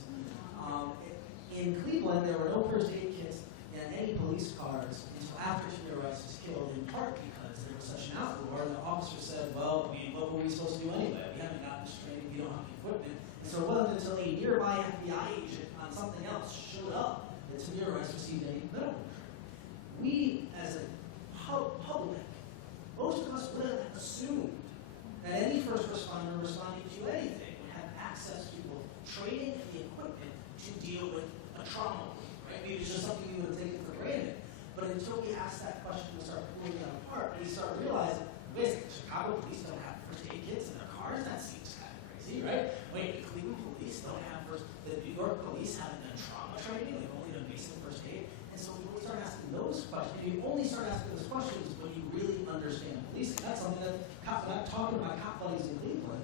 In Cleveland, there were no first aid kits in any police cars until after Jameer Rice was killed, in part because there was such an out the door, and the officer said, well, what were we supposed to do anyway? We haven't gotten this training, we don't have the equipment. And so it wasn't until a nearby FBI agent on something else showed up that Tamir Rice received any medical training. We, as a public, most of us would have assumed that any first responder responding to anything would have access to both training and the equipment to deal with a trauma, right? Maybe it's just something you would have taken for granted. But until we ask that question and start pulling that apart, we start realizing, wait a second, Chicago police don't have first aid kits in their cars? That seems kind of crazy, right? Wait, the Cleveland police don't have the New York police haven't done trauma training, they've only done basic first aid. And so when we start asking those questions, you only start asking those questions when you really understand policing. That's something that, when I'm talking to my cop buddies in Cleveland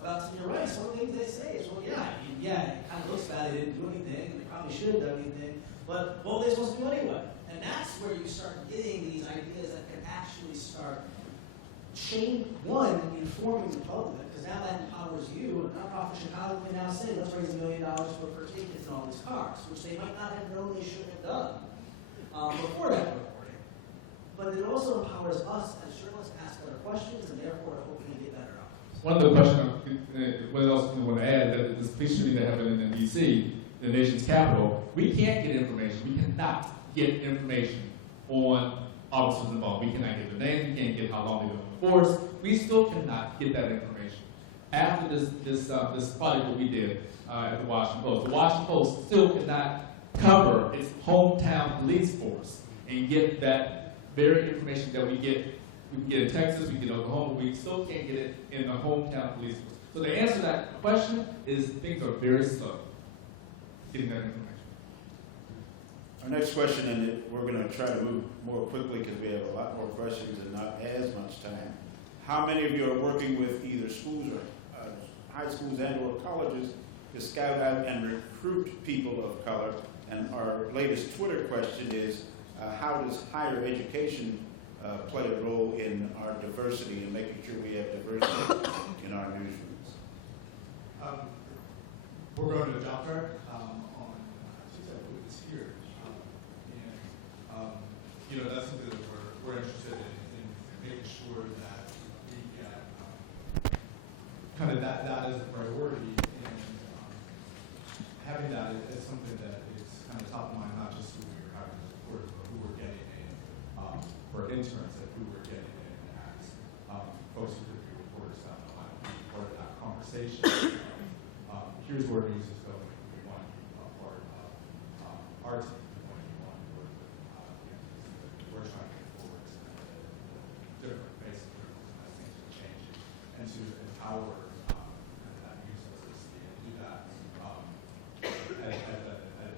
about Tamir Rice, one of the things they say is, well, yeah, it kind of looks bad, they didn't do anything, and they probably should have done anything, but what were they supposed to do anyway? And that's where you start getting these ideas that can actually start informing the public, because now that empowers you. A nonprofit Chicago can now say, let's raise $1 million for first aid kits in all these cars, which they might not have known they should have done before that reporting. But it also empowers us as journalists to ask better questions, and therefore to hopefully get better outcomes. One of the questions, what else I want to add, that this police shooting that happened in D.C., the nation's capital, we can't get information. We cannot get information on officers involved. We cannot get their names. We can't get how long they've been on the force. We still cannot get that information. After this project that we did at the Washington Post, the Washington Post still cannot cover its hometown police force and get that very information that we get in Texas, we get in Oklahoma, we still can't get it in the hometown police force. So the answer to that question is things are very slow getting that information. Our next question, and we're going to try to move more quickly because we have a lot more questions and not as much time. How many of you are working with either schools or high schools and or colleges to scout out and recruit people of color? And our latest Twitter question is, how does higher education play a role in our diversity and making sure we have diversity in our newsrooms? We're going to a job fair on Tuesday, I believe it's here. And that's something that we're interested in making sure that we get kind of that is a priority, and having that is something that is kind of top of mind, not just who we're having as reporters, but who we're getting in for interns, and who we're getting in as folks who could be reporters down the line, be part of that conversation. Here's where news is going. We want to be a part of our team. We're trying to get forward to different basic journalism as things are changing, and to empower that news diversity and do that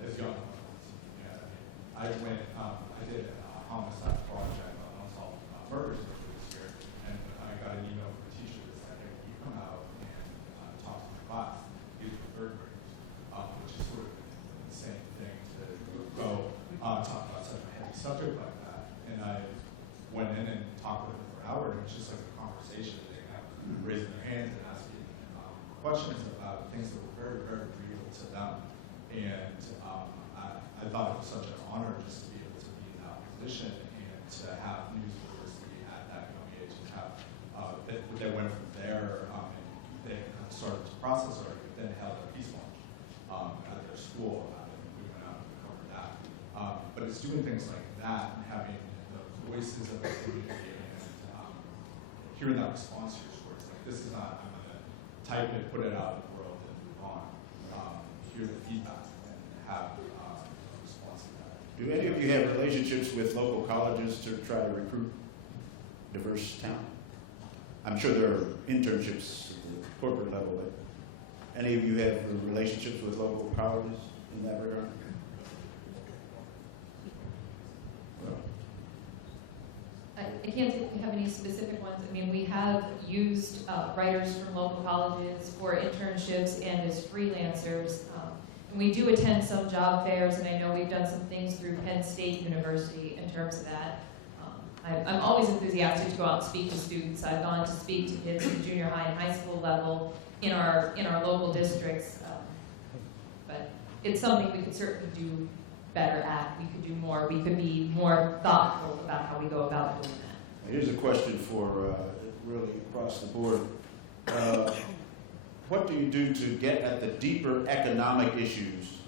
as young ones. I did a homicide project on unsolved murders earlier this year, and I got an email from a teacher that said, hey, can you come out and talk to my class? These were third graders, which is sort of the same thing to go talk about such a heavy subject like that. And I went in and talked with them for an hour, and it was just like a conversation. They kind of raising their hands and asking questions about things that were very, very real to them. And I thought it was such an honor just to be able to be in that position and to have news diversity at that young age, and have they went from there and they kind of started this process already, but then held a peace launch at their school, and we went out and covered that. But it's doing things like that and having the voices of the community and hearing that response to your stories. Like, this is not, I'm going to type it, put it out in the world, and move on. Hear the feedback and have a response to that. Do any of you have relationships with local colleges to try to recruit diverse talent? I'm sure there are internships at the corporate level, but any of you have relationships with local colleges in that regard? I can't say we have any specific ones. I mean, we have used writers from local colleges for internships and as freelancers. And we do attend some job fairs, and I know we've done some things through Penn State University in terms of that. I'm always enthusiastic to go out and speak to students. I've gone to speak to kids at the junior high and high school level in our local districts. But it's something we could certainly do better at. We could do more. We could be more thoughtful about how we go about doing that. Here's a question for really across the board. What do you do to get at the deeper economic issues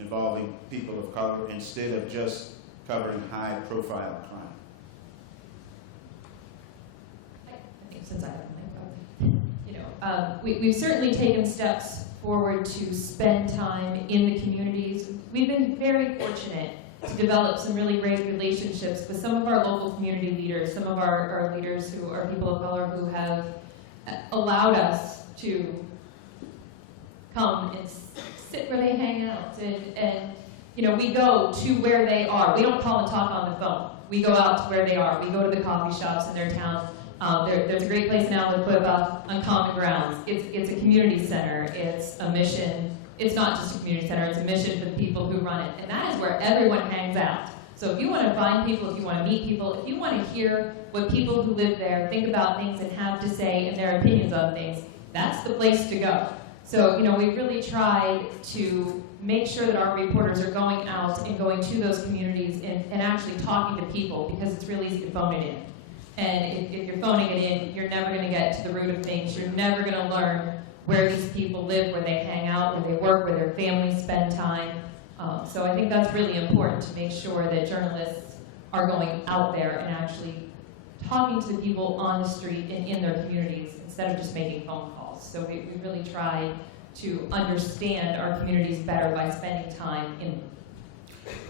involving people of color instead of just covering high-profile crime? I think since I have we've certainly taken steps forward to spend time in the communities. We've been very fortunate to develop some really great relationships with some of our local community leaders, some of our leaders who are people of color who have allowed us to come and sit where they hang out. And we go to where they are. We don't call and talk on the phone. We go out to where they are. We go to the coffee shops in their town. There's a great place now to put up on Common Grounds. It's a community center. It's a mission. It's not just a community center. It's a mission for the people who run it. And that is where everyone hangs out. So if you want to find people, if you want to meet people, if you want to hear what people who live there think about things and have to say and their opinions on things, that's the place to go. So, we've really tried to make sure that our reporters are going out and going to those communities and actually talking to people, because it's really easy to phone it in. And if you're phoning it in, you're never going to get to the root of things. You're never going to learn where these people live, where they hang out, where they work, where their families spend time. So I think that's really important, to make sure that journalists are going out there and actually talking to the people on the street and in their communities instead of just making phone calls. So we really try to understand our communities better by spending time in them.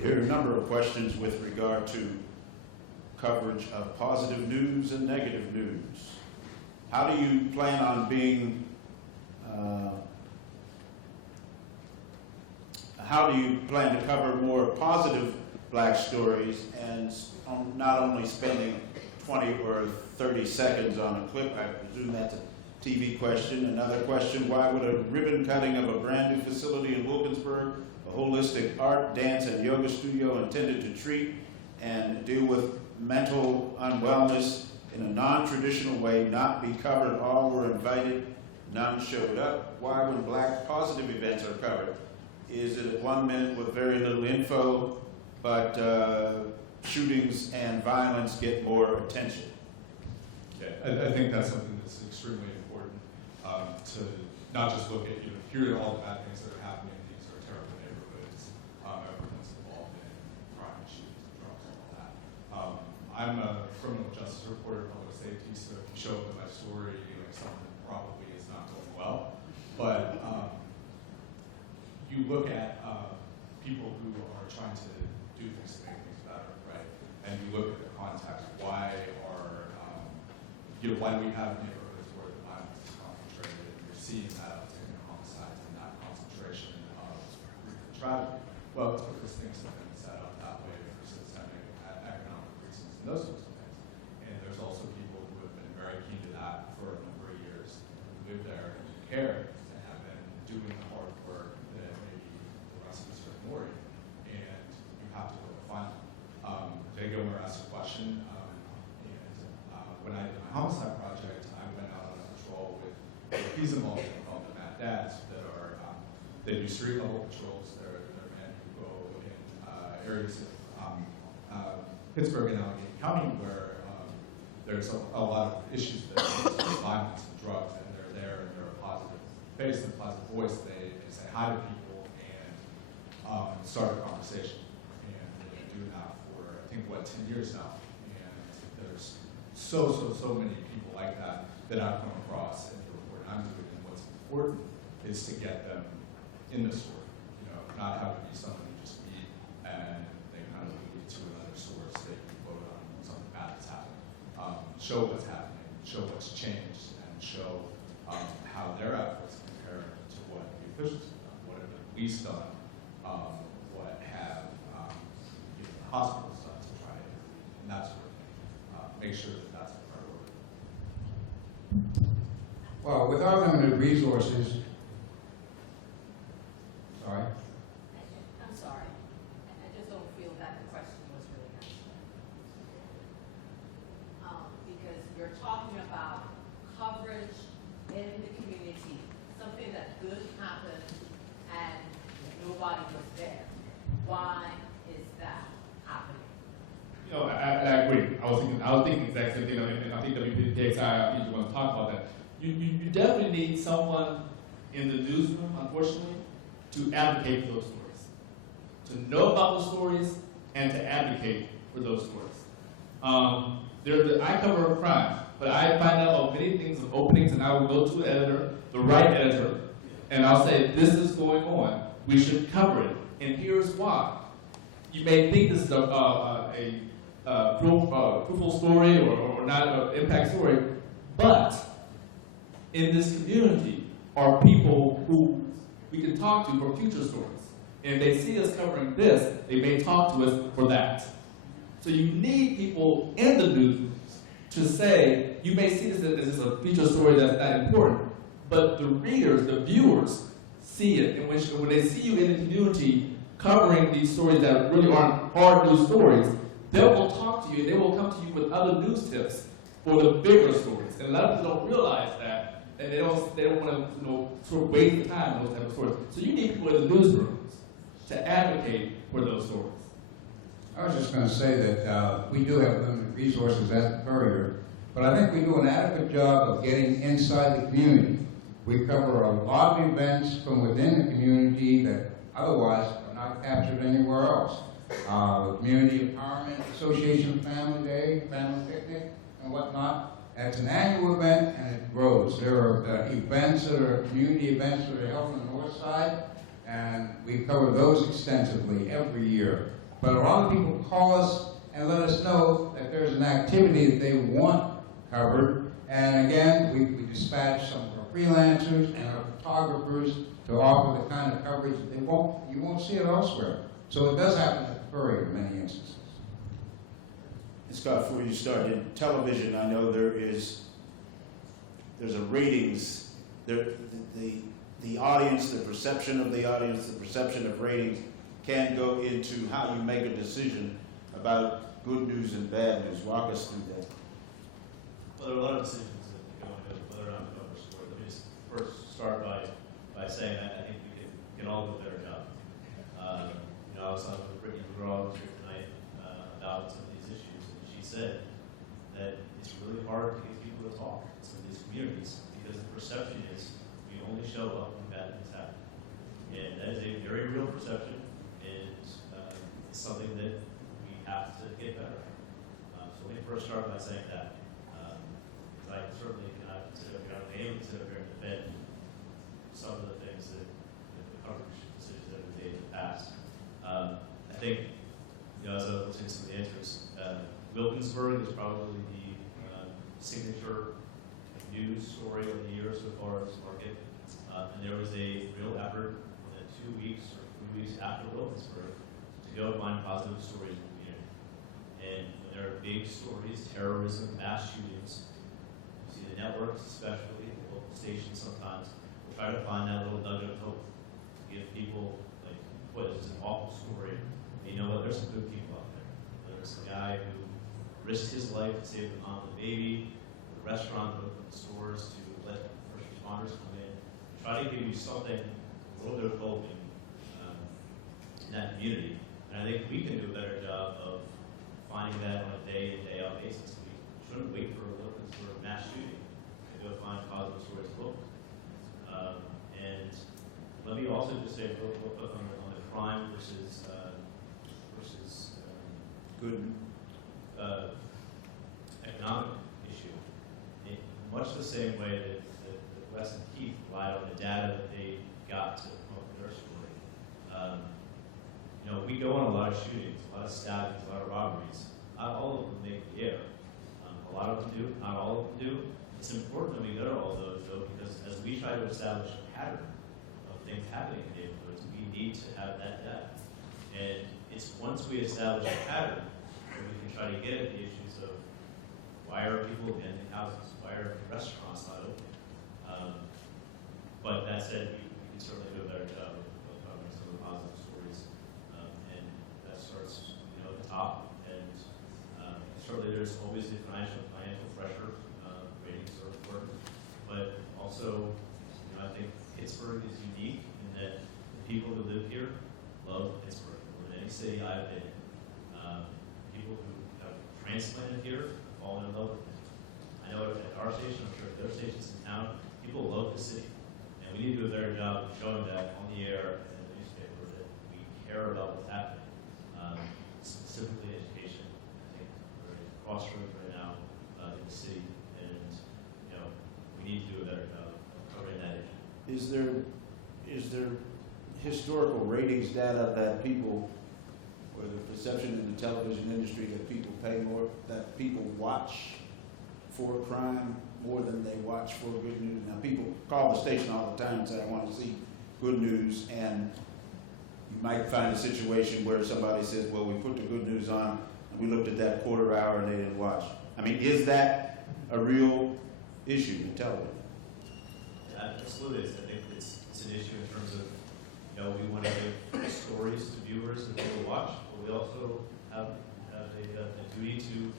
There are a number of questions with regard to coverage of positive news and negative news. How do you plan on being, how do you plan to cover more positive black stories and not only spending 20 or 30 seconds on a clip? I presume that's a TV question. Another question, why would a ribbon cutting of a brand new facility in Wilkinsburg, a holistic art, dance, and yoga studio intended to treat and deal with mental unwellness in a non-traditional way, not be covered? All were invited, none showed up. Why, when black positive events are covered, is it at 1 minute with very little info, but shootings and violence get more attention? Yeah, I think that's something that's extremely important to not just look at, here are all the bad things that are happening. These are terrible neighborhoods. Everyone's involved in crime, shootings, drugs, and all that. I'm a criminal justice reporter, public safety, so if you show up in my story, something probably is not going well. But you look at people who are trying to do things to make things better, right? And you look at the context. Why do we have neighborhoods where the violence is concentrated? And you're seeing that uptick in homicides and that concentration of tragedy. Well, it's because things have been set up that way for systemic economic reasons and those sorts of things. And there's also people who have been very keen to that for a number of years, who live there and care and have been doing the hard work that maybe the rest of us are ignoring. And you have to go and find them. Jay Gilmer asked a question. When I did my homicide project, I went out on a patrol with, he's involved in called the Mad Dads, that are, they do street level patrols. They're men who go in areas of Pittsburgh and Allegheny County where there's a lot of issues that with violence and drugs, and they're there and they're a positive face and a positive voice. They say hi to people and start a conversation. And they've been doing that for, I think, 10 years now. And there's so many people like that I've come across in the report I'm doing. And what's important is to get them in the story, not have it be something you just meet and they kind of lead to another source that you quote on something bad that's happening. Show what's happening, show what's changed, and show how their efforts compare to what the officials have done, what have the police done, what have the hospitals done to try and that sort of thing. Make sure that that's the priority. Well, with our limited resources, sorry? I'm sorry. I just don't feel that the question was really answered. Because you're talking about coverage in the community, something that good happened and nobody was there. Why is that happening? I agree. I was thinking the exact same thing. I You definitely need someone in the newsroom, unfortunately, to advocate for those stories, to know about those stories, and to advocate for those stories. I cover crime, but I find out of many things of openings, and I will go to the editor, the right editor, and I'll say, this is going on, we should cover it, and here's why. You may think this is a fruitful story or not an impact story, but in this community are people who we can talk to for future stories. And if they see us covering this, they may talk to us for that. So you need people in the news to say, you may see this as a feature story that's not important, but the readers, the viewers, see it. And when they see you in the community covering these stories that really aren't hard news stories, they will talk to you, they will come to you with other news tips for the bigger stories. And a lot of people don't realize that, and they don't want to sort of waste the time on those type of stories. So you need people in the newsrooms to advocate for those stories. I was just going to say that we do have limited resources at the Courier, but I think we do an adequate job of getting inside the community. We cover a lot of events from within the community that otherwise are not captured anywhere else. The Community Empowerment Association Family Day, Family Picnic, and whatnot. It's an annual event, and it grows. There are events that are community events that are held on the north side, and we cover those extensively every year. But a lot of people call us and let us know that there's an activity that they want covered. And again, we dispatch some of our freelancers and our photographers to offer the kind of coverage that you won't see it elsewhere. So it does happen at the Courier in many instances. Scott, before you start, in television, I know there's a ratings, the audience, the perception of the audience, the perception of ratings can go into how you make a decision about good news and bad news. Walk us through that. Well, there are a lot of decisions that go into whether or not to cover a story. Let me just first start by saying I think we can all do a better job. I was talking with Brittany McGraw here tonight about some of these issues, and she said that it's really hard to get people to talk in some of these communities because the perception is you only show up when bad things happen. And that is a very real perception, and it's something that we have to get better at. So let me first start by saying that. Because I certainly cannot consider, able to sit up here and defend some of the things that the coverage decisions that we've made in the past. I think, as I was listening to some of the answers, Wilkinsburg is probably the signature news story of the year so far as market. And there was a real effort in 2 weeks or 3 weeks after Wilkinsburg to go find positive stories in the community. And when there are big stories, terrorism, mass shootings, you see the networks, especially the local stations sometimes, will try to find that little nugget of hope to give people, like, what is an awful story. And you know what? There's some good people out there. There's a guy who risked his life to save the mom and the baby, the restaurant opened the stores to let first responders come in. Try to give you something, a little bit of hope in that community. And I think we can do a better job of finding that on a day in, day out basis. We shouldn't wait for a Wilkinsburg mass shooting to go find positive stories locally. And let me also just say real quick on the crime versus Good. Economic issue. In much the same way that Wes and Keith relied on the data that they got to promote their story. We go on a lot of shootings, a lot of stabbings, a lot of robberies. Not all of them make the air. A lot of them do, not all of them do. It's important that we go to all of those, though, because as we try to establish a pattern of things happening in neighborhoods, we need to have that data. And it's once we establish a pattern that we can try to get at the issues of why are people abandoning houses? Why are restaurants not open? But that said, we can certainly do a better job of covering some of the positive stories. And that starts, at the top. And certainly there's always the financial pressure. Ratings are important. But also, I think Pittsburgh is unique in that the people who live here love Pittsburgh more than any city I've been in. People who have transplanted here have fallen in love with it. I know at our station, I'm sure at other stations in town, people love the city. And we need to do a better job of showing that on the air and in the newspaper that we care about what's happening. Specifically education. I think we're at a crossroads right now in the city, and we need to do a better job of covering that issue. Is there historical ratings data that people, or the perception in the television industry that people pay more, that people watch for crime more than they watch for good news? Now, people call the station all the time and say, I want to see good news, and you might find a situation where somebody says, well, we put the good news on, and we looked at that quarter hour and they didn't watch. I mean, is that a real issue in television? Absolutely. I think it's an issue in terms of, we want to give stories to viewers and people to watch, but we also have a duty to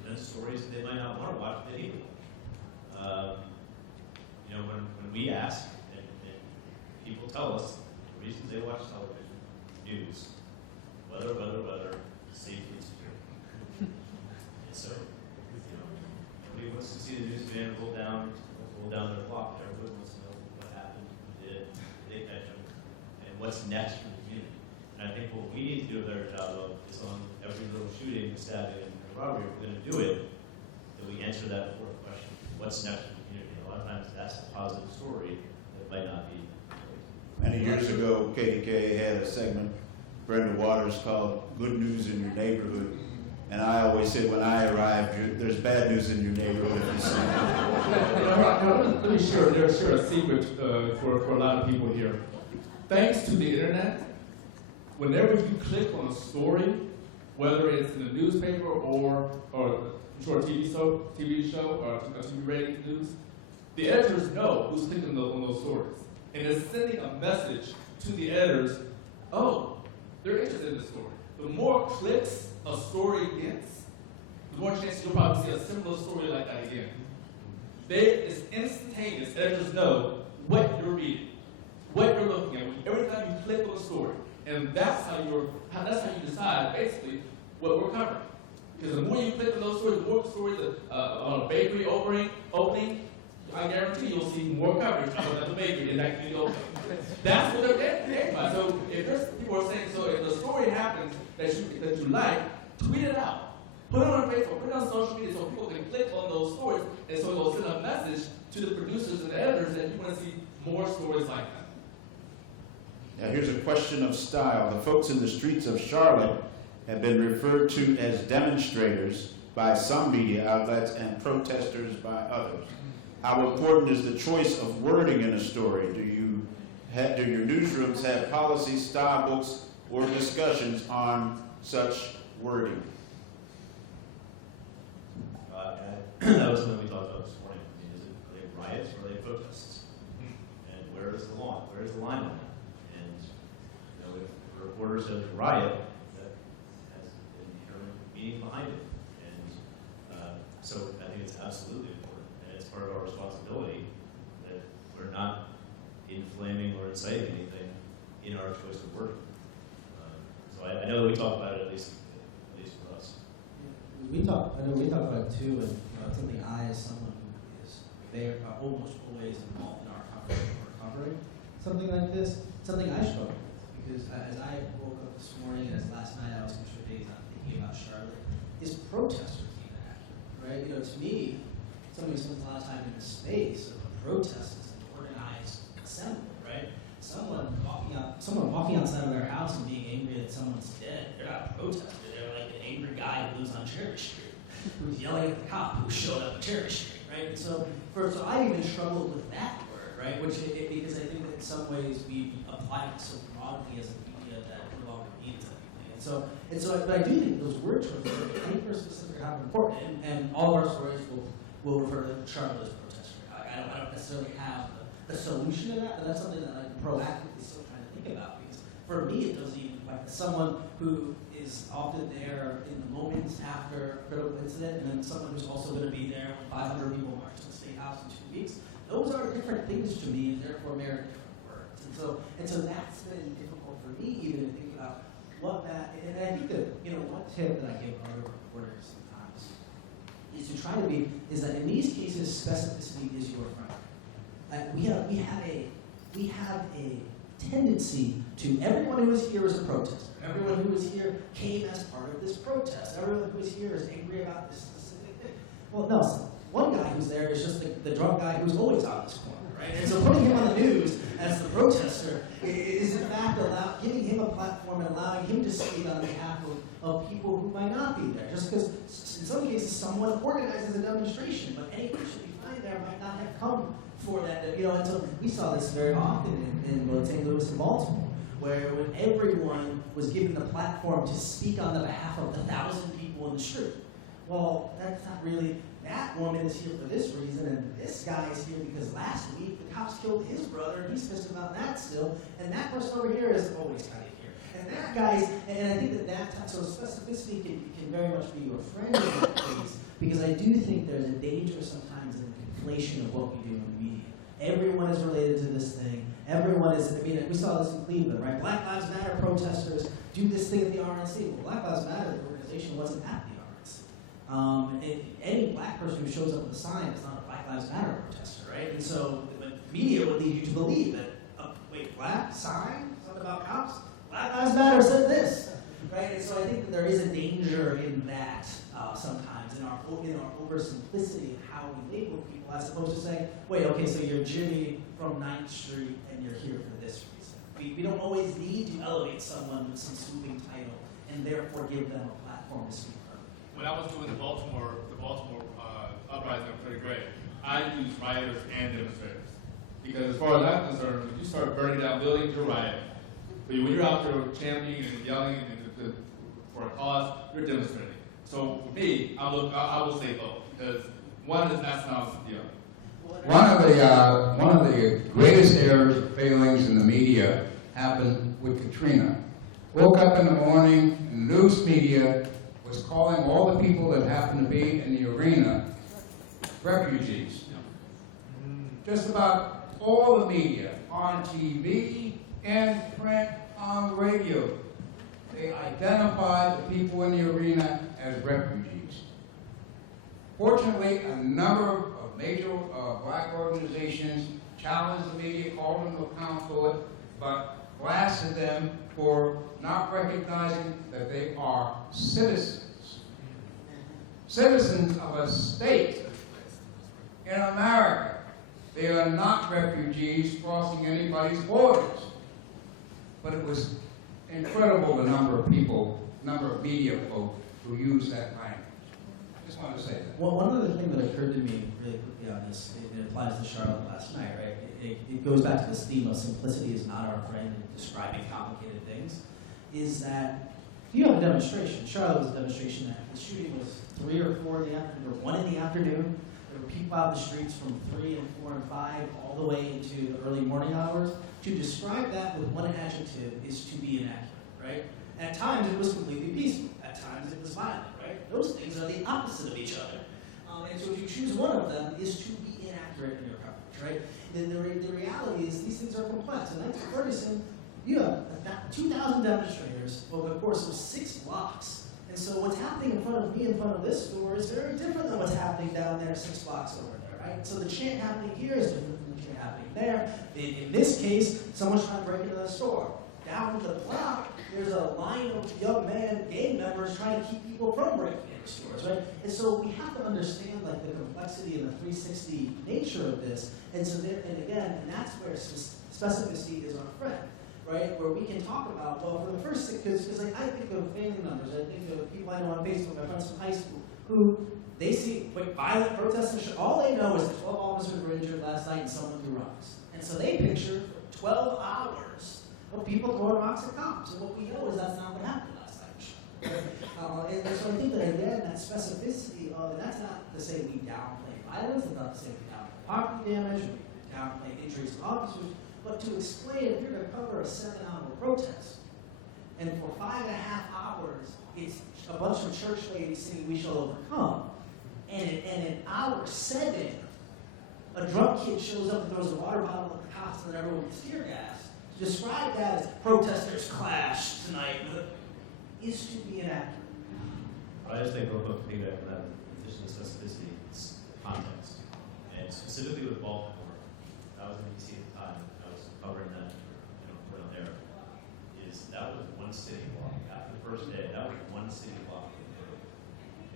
present stories that they might not want to watch, but they need to watch. When we ask, and people tell us the reasons they watch television, news, weather, safety, and security. And so, nobody wants to see the newsman roll down their clock. Everybody wants to know what happened, who did they catch them, and what's next for the community. And I think what we need to do a better job of is on every little shooting, stabbing, and robbery, if we're going to do it, that we answer that fourth question: what's next for the community? A lot of times, that's the positive story that might not be. Many years ago, KDK had a segment, Brenda Waters, called Good News in Your Neighborhood. And I always said, when I arrived, there's bad news in your neighborhood. Let me share a secret for a lot of people here. Thanks to the internet, whenever you click on a story, whether it's in the newspaper or a TV show or a TV rating news, the editors know who's clicking on those stories. And it's sending a message to the editors, oh, they're interested in this story. The more clicks a story gets, the more chances you'll probably see a similar story like that again. It's instantaneous. Editors know what you're reading, what you're looking at. Every time you click on a story, and that's how you decide basically what we're covering. Because the more you click on those stories, the more stories on a bakery opening, I guarantee you'll see more coverage of the bakery in that community opening. That's what they're getting by. So if there's people are saying, so if the story happens that you like, tweet it out. Put it on Facebook, put it on social media so people can click on those stories, and so it'll send a message to the producers and the editors that you want to see more stories like that. Now here's a question of style. The folks in the streets of Charlotte have been referred to as demonstrators by some media outlets and protesters by others. How important is the choice of wording in a story? Do your newsrooms have policy, style books, or discussions on such wording? That was something we talked about this morning. Are they riots or are they protests? And where is the line? Where is the line on that? And if the reporter says riot, that has an inherent meaning behind it. And so I think it's absolutely important, and it's part of our responsibility that we're not inflaming or inciting anything in our choice of wording. So I know that we talk about it at least for us. I know we talk about it too, and something I, as someone who is there, almost always involved in our covering something like this, something I struggle with, because as I woke up this morning and as last night I was contributing on thinking about Charlotte, is protesters even accurate, right? To me, somebody who spends a lot of time in the space of a protest is an organized assembly, right? Someone walking outside of their house and being angry that someone's dead, they're not protesting, they're like an angry guy who lives on Cherry Street, who's yelling at the cop who showed up at Cherry Street, right? And so I even struggled with that word, right? Because I think that in some ways we apply it so broadly as a media that it no longer means anything. But I do think those word choices are hyper-specific and important, and all of our stories will refer to Charlotte as protester. I don't necessarily have the solution to that, but that's something that I'm proactively still trying to think about, because for me it doesn't even quite, as someone who is often there in the moments after a critical incident, and then someone who's also going to be there when 500 people march to the State House in 2 weeks, those are different things to me, and therefore merit different words. And so that's been difficult for me even to think about what that, and I think that, one tip that I give other reporters sometimes, is to try to be, is that in these cases, specificity is your friend. We have a tendency to, everyone who is here is a protester. Everyone who is here came as part of this protest. Everyone who is here is angry about this specific thing. Well, no, one guy who's there is just the drunk guy who's always on this corner, right? And so putting him on the news as the protester is in fact giving him a platform and allowing him to speak on behalf of people who might not be there. Just because in some cases someone organizes a demonstration, but anyone should be fine there might not have come for that. And so we saw this very often in both St. Louis and Baltimore, where when everyone was given the platform to speak on the behalf of the 1,000 people in the street. Well, that's not really, that woman is here for this reason, and this guy is here because last week the cops killed his brother, and he's pissed about that still, and that person over here is always kind of here. And that guy's, and I think so specificity can very much be your friend in that case, because I do think there's a danger sometimes in the conflation of what we do in the media. Everyone is related to this thing. Everyone is, we saw this in Cleveland, right? Black Lives Matter protesters do this thing at the RNC. Well, Black Lives Matter, the organization, wasn't at the RNC. Any black person who shows up with a sign is not a Black Lives Matter protester, right? And so the media would lead you to believe that, wait, black sign? Something about cops? Black Lives Matter said this, right? And so I think that there is a danger in that sometimes, in our oversimplicity of how we label people, as opposed to saying, wait, okay, so you're Jimmy from 9th Street and you're here for this reason. We don't always need to elevate someone with some sweeping title and therefore give them a platform to speak for. When I was doing the Baltimore uprising of 3rd grade, I used rioters and demonstrators. Because as far as I'm concerned, if you start burning down buildings, you're rioting. But when you're out there championing and yelling for a cause, you're demonstrating. So for me, I will say both, because one is not synonymous with the other. One of the greatest errors or failings in the media happened with Katrina. Woke up in the morning, and the news media was calling all the people that happened to be in the arena refugees. Just about all the media, on TV and print, on the radio, they identified the people in the arena as refugees. Fortunately, a number of major black organizations challenged the media, called them to account for it, but blasted them for not recognizing that they are citizens. Citizens of a state in America. They are not refugees crossing anybody's borders. But it was incredible the number of media folk who use that language. I just wanted to say that. Well, one other thing that occurred to me really quickly on this, it applies to Charlotte last night, right? It goes back to this theme of simplicity is not our friend in describing complicated things, is that if you have a demonstration, Charlotte was a demonstration that the shooting was 3 or 4 in the afternoon, or 1 in the afternoon. There were people out in the streets from 3 and 4 and 5 all the way into the early morning hours. To describe that with one adjective is to be inaccurate, right? At times it was completely peaceful. At times it was violent, right? Those things are the opposite of each other. And so if you choose one of them, is to be inaccurate in your coverage, right? Then the reality is these things are complex. In 1930, you have 2,000 demonstrators over the course of 6 blocks. And so what's happening in front of me, in front of this store, is very different than what's happening down there 6 blocks over there, right? So the chant happening here is different from the chant happening there. In this case, someone's trying to break into the store. Down the block, there's a line of young gang members trying to keep people from breaking into stores, right? And so we have to understand like the complexity and the 360 nature of this. And so and that's where specificity is our friend, right? Where we can talk about, well, for the first 6, because like, I think of family members, I think of people I know on Facebook, my friends from high school, who they see violent protests and shit. All they know is that 12 officers were injured last night and someone threw rocks. And so they picture 12 hours of people throwing rocks at cops. And what we know is that's not what happened last night. And so I think that again, that specificity of, and that's not to say we downplay violence, it's not to say we downplay property damage, or we downplay injuries to officers, but to explain if you're going to cover a 7-hour protest, and for 5.5 hours, it's a bunch of church ladies singing "We Shall Overcome," and in hour 7, a drunk kid shows up and throws a water bottle at the cops, and then everyone gets tear gas. To describe that as protesters clash tonight is to be inaccurate. I just think real quick, Peter, and then just to the specificity context. And specifically with Baltimore, I was in DC at the time, I was covering that, around there, that was one city block. After the first day, that was one city block.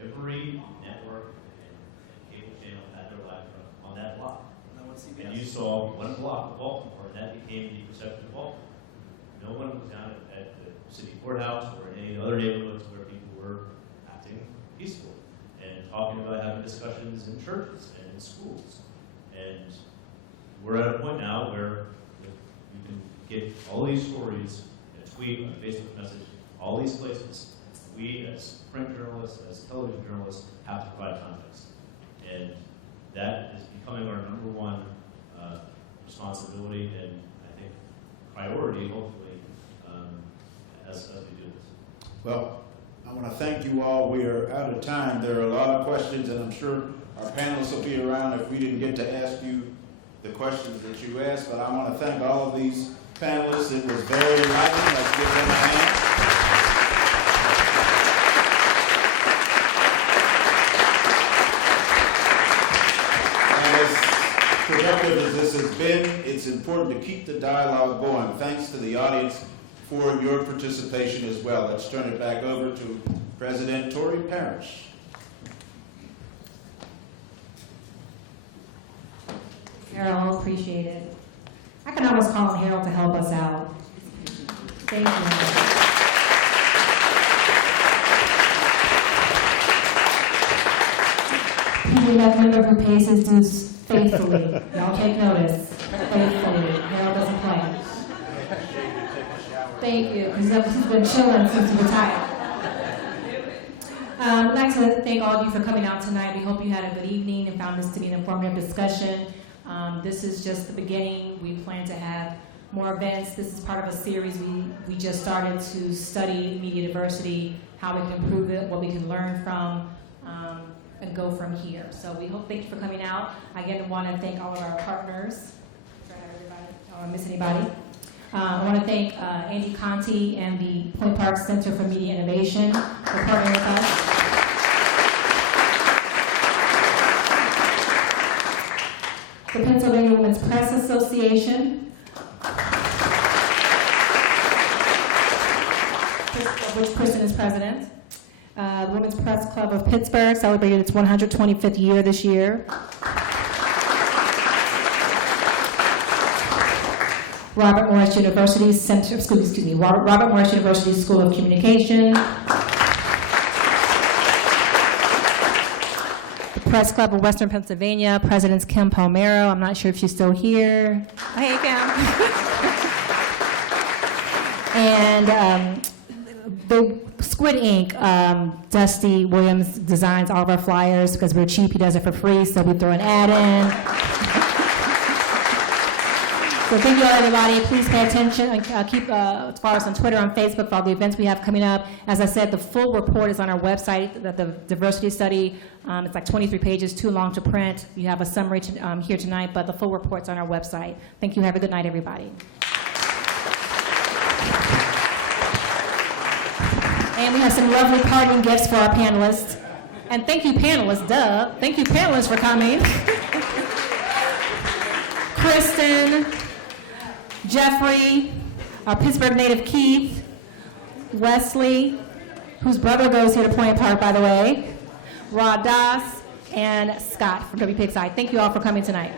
Every network and cable channel had their live on that block. And you saw one block of Baltimore, and that became the perception of Baltimore. No one was down at the city courthouse or in any other neighborhoods where people were acting peacefully and talking about having discussions in churches and in schools. And we're at a point now where you can get all these stories, a tweet, a Facebook message, all these places. We, as print journalists, as television journalists, have to provide context. And that is becoming our number one responsibility and I think priority, hopefully, as we do this. Well, I want to thank you all. We are out of time. There are a lot of questions, and I'm sure our panelists will be around if we didn't get to ask you the questions that you asked. But I want to thank all of these panelists. It was very enlightening. Let's give them a hand. Productive as this has been, it's important to keep the dialogue going. Thanks to the audience for your participation as well. Let's turn it back over to President Tory Parrish. Harold, appreciate it. I can always call on Harold to help us out. Thank you. He that member who pays his dues faithfully. Y'all take notice. Faithfully. Harold doesn't play. Thank you. He's been chilling since he retired. I'd like to thank all of you for coming out tonight. We hope you had a good evening and found this to be an informative discussion. This is just the beginning. We plan to have more events. This is part of a series we just started to study media diversity, how we can improve it, what we can learn from, and go from here. So thank you for coming out. Again, I want to thank all of our partners. I don't want to miss anybody. I want to thank Andy Conti and the Point Park Center for Media Innovation for partnering with us. The Pennsylvania Women's Press Association, of which Kristen is president. The Women's Press Club of Pittsburgh celebrated its 125th year this year. Robert Morris University Center, Robert Morris University School of Communication. The Press Club of Western Pennsylvania, President Kim Palmero. I'm not sure if she's still here. Hey, Kim. And the Squid Ink, Dusty Williams designs all of our flyers because we're cheap. He does it for free, so we throw an ad in. So thank you all, everybody. Please pay attention and follow us on Twitter, on Facebook for all the events we have coming up. As I said, the full report is on our website, the diversity study. It's like 23 pages, too long to print. You have a summary here tonight, but the full report's on our website. Thank you. Have a good night, everybody. And we have some lovely parting gifts for our panelists. And thank you, panelists, duh. Thank you, panelists, for coming. Kristen, Jeffrey, our Pittsburgh native Keith, Wesley, whose brother goes here to Point Park, by the way, Rod Das, and Scott from WPXI. Thank you all for coming tonight.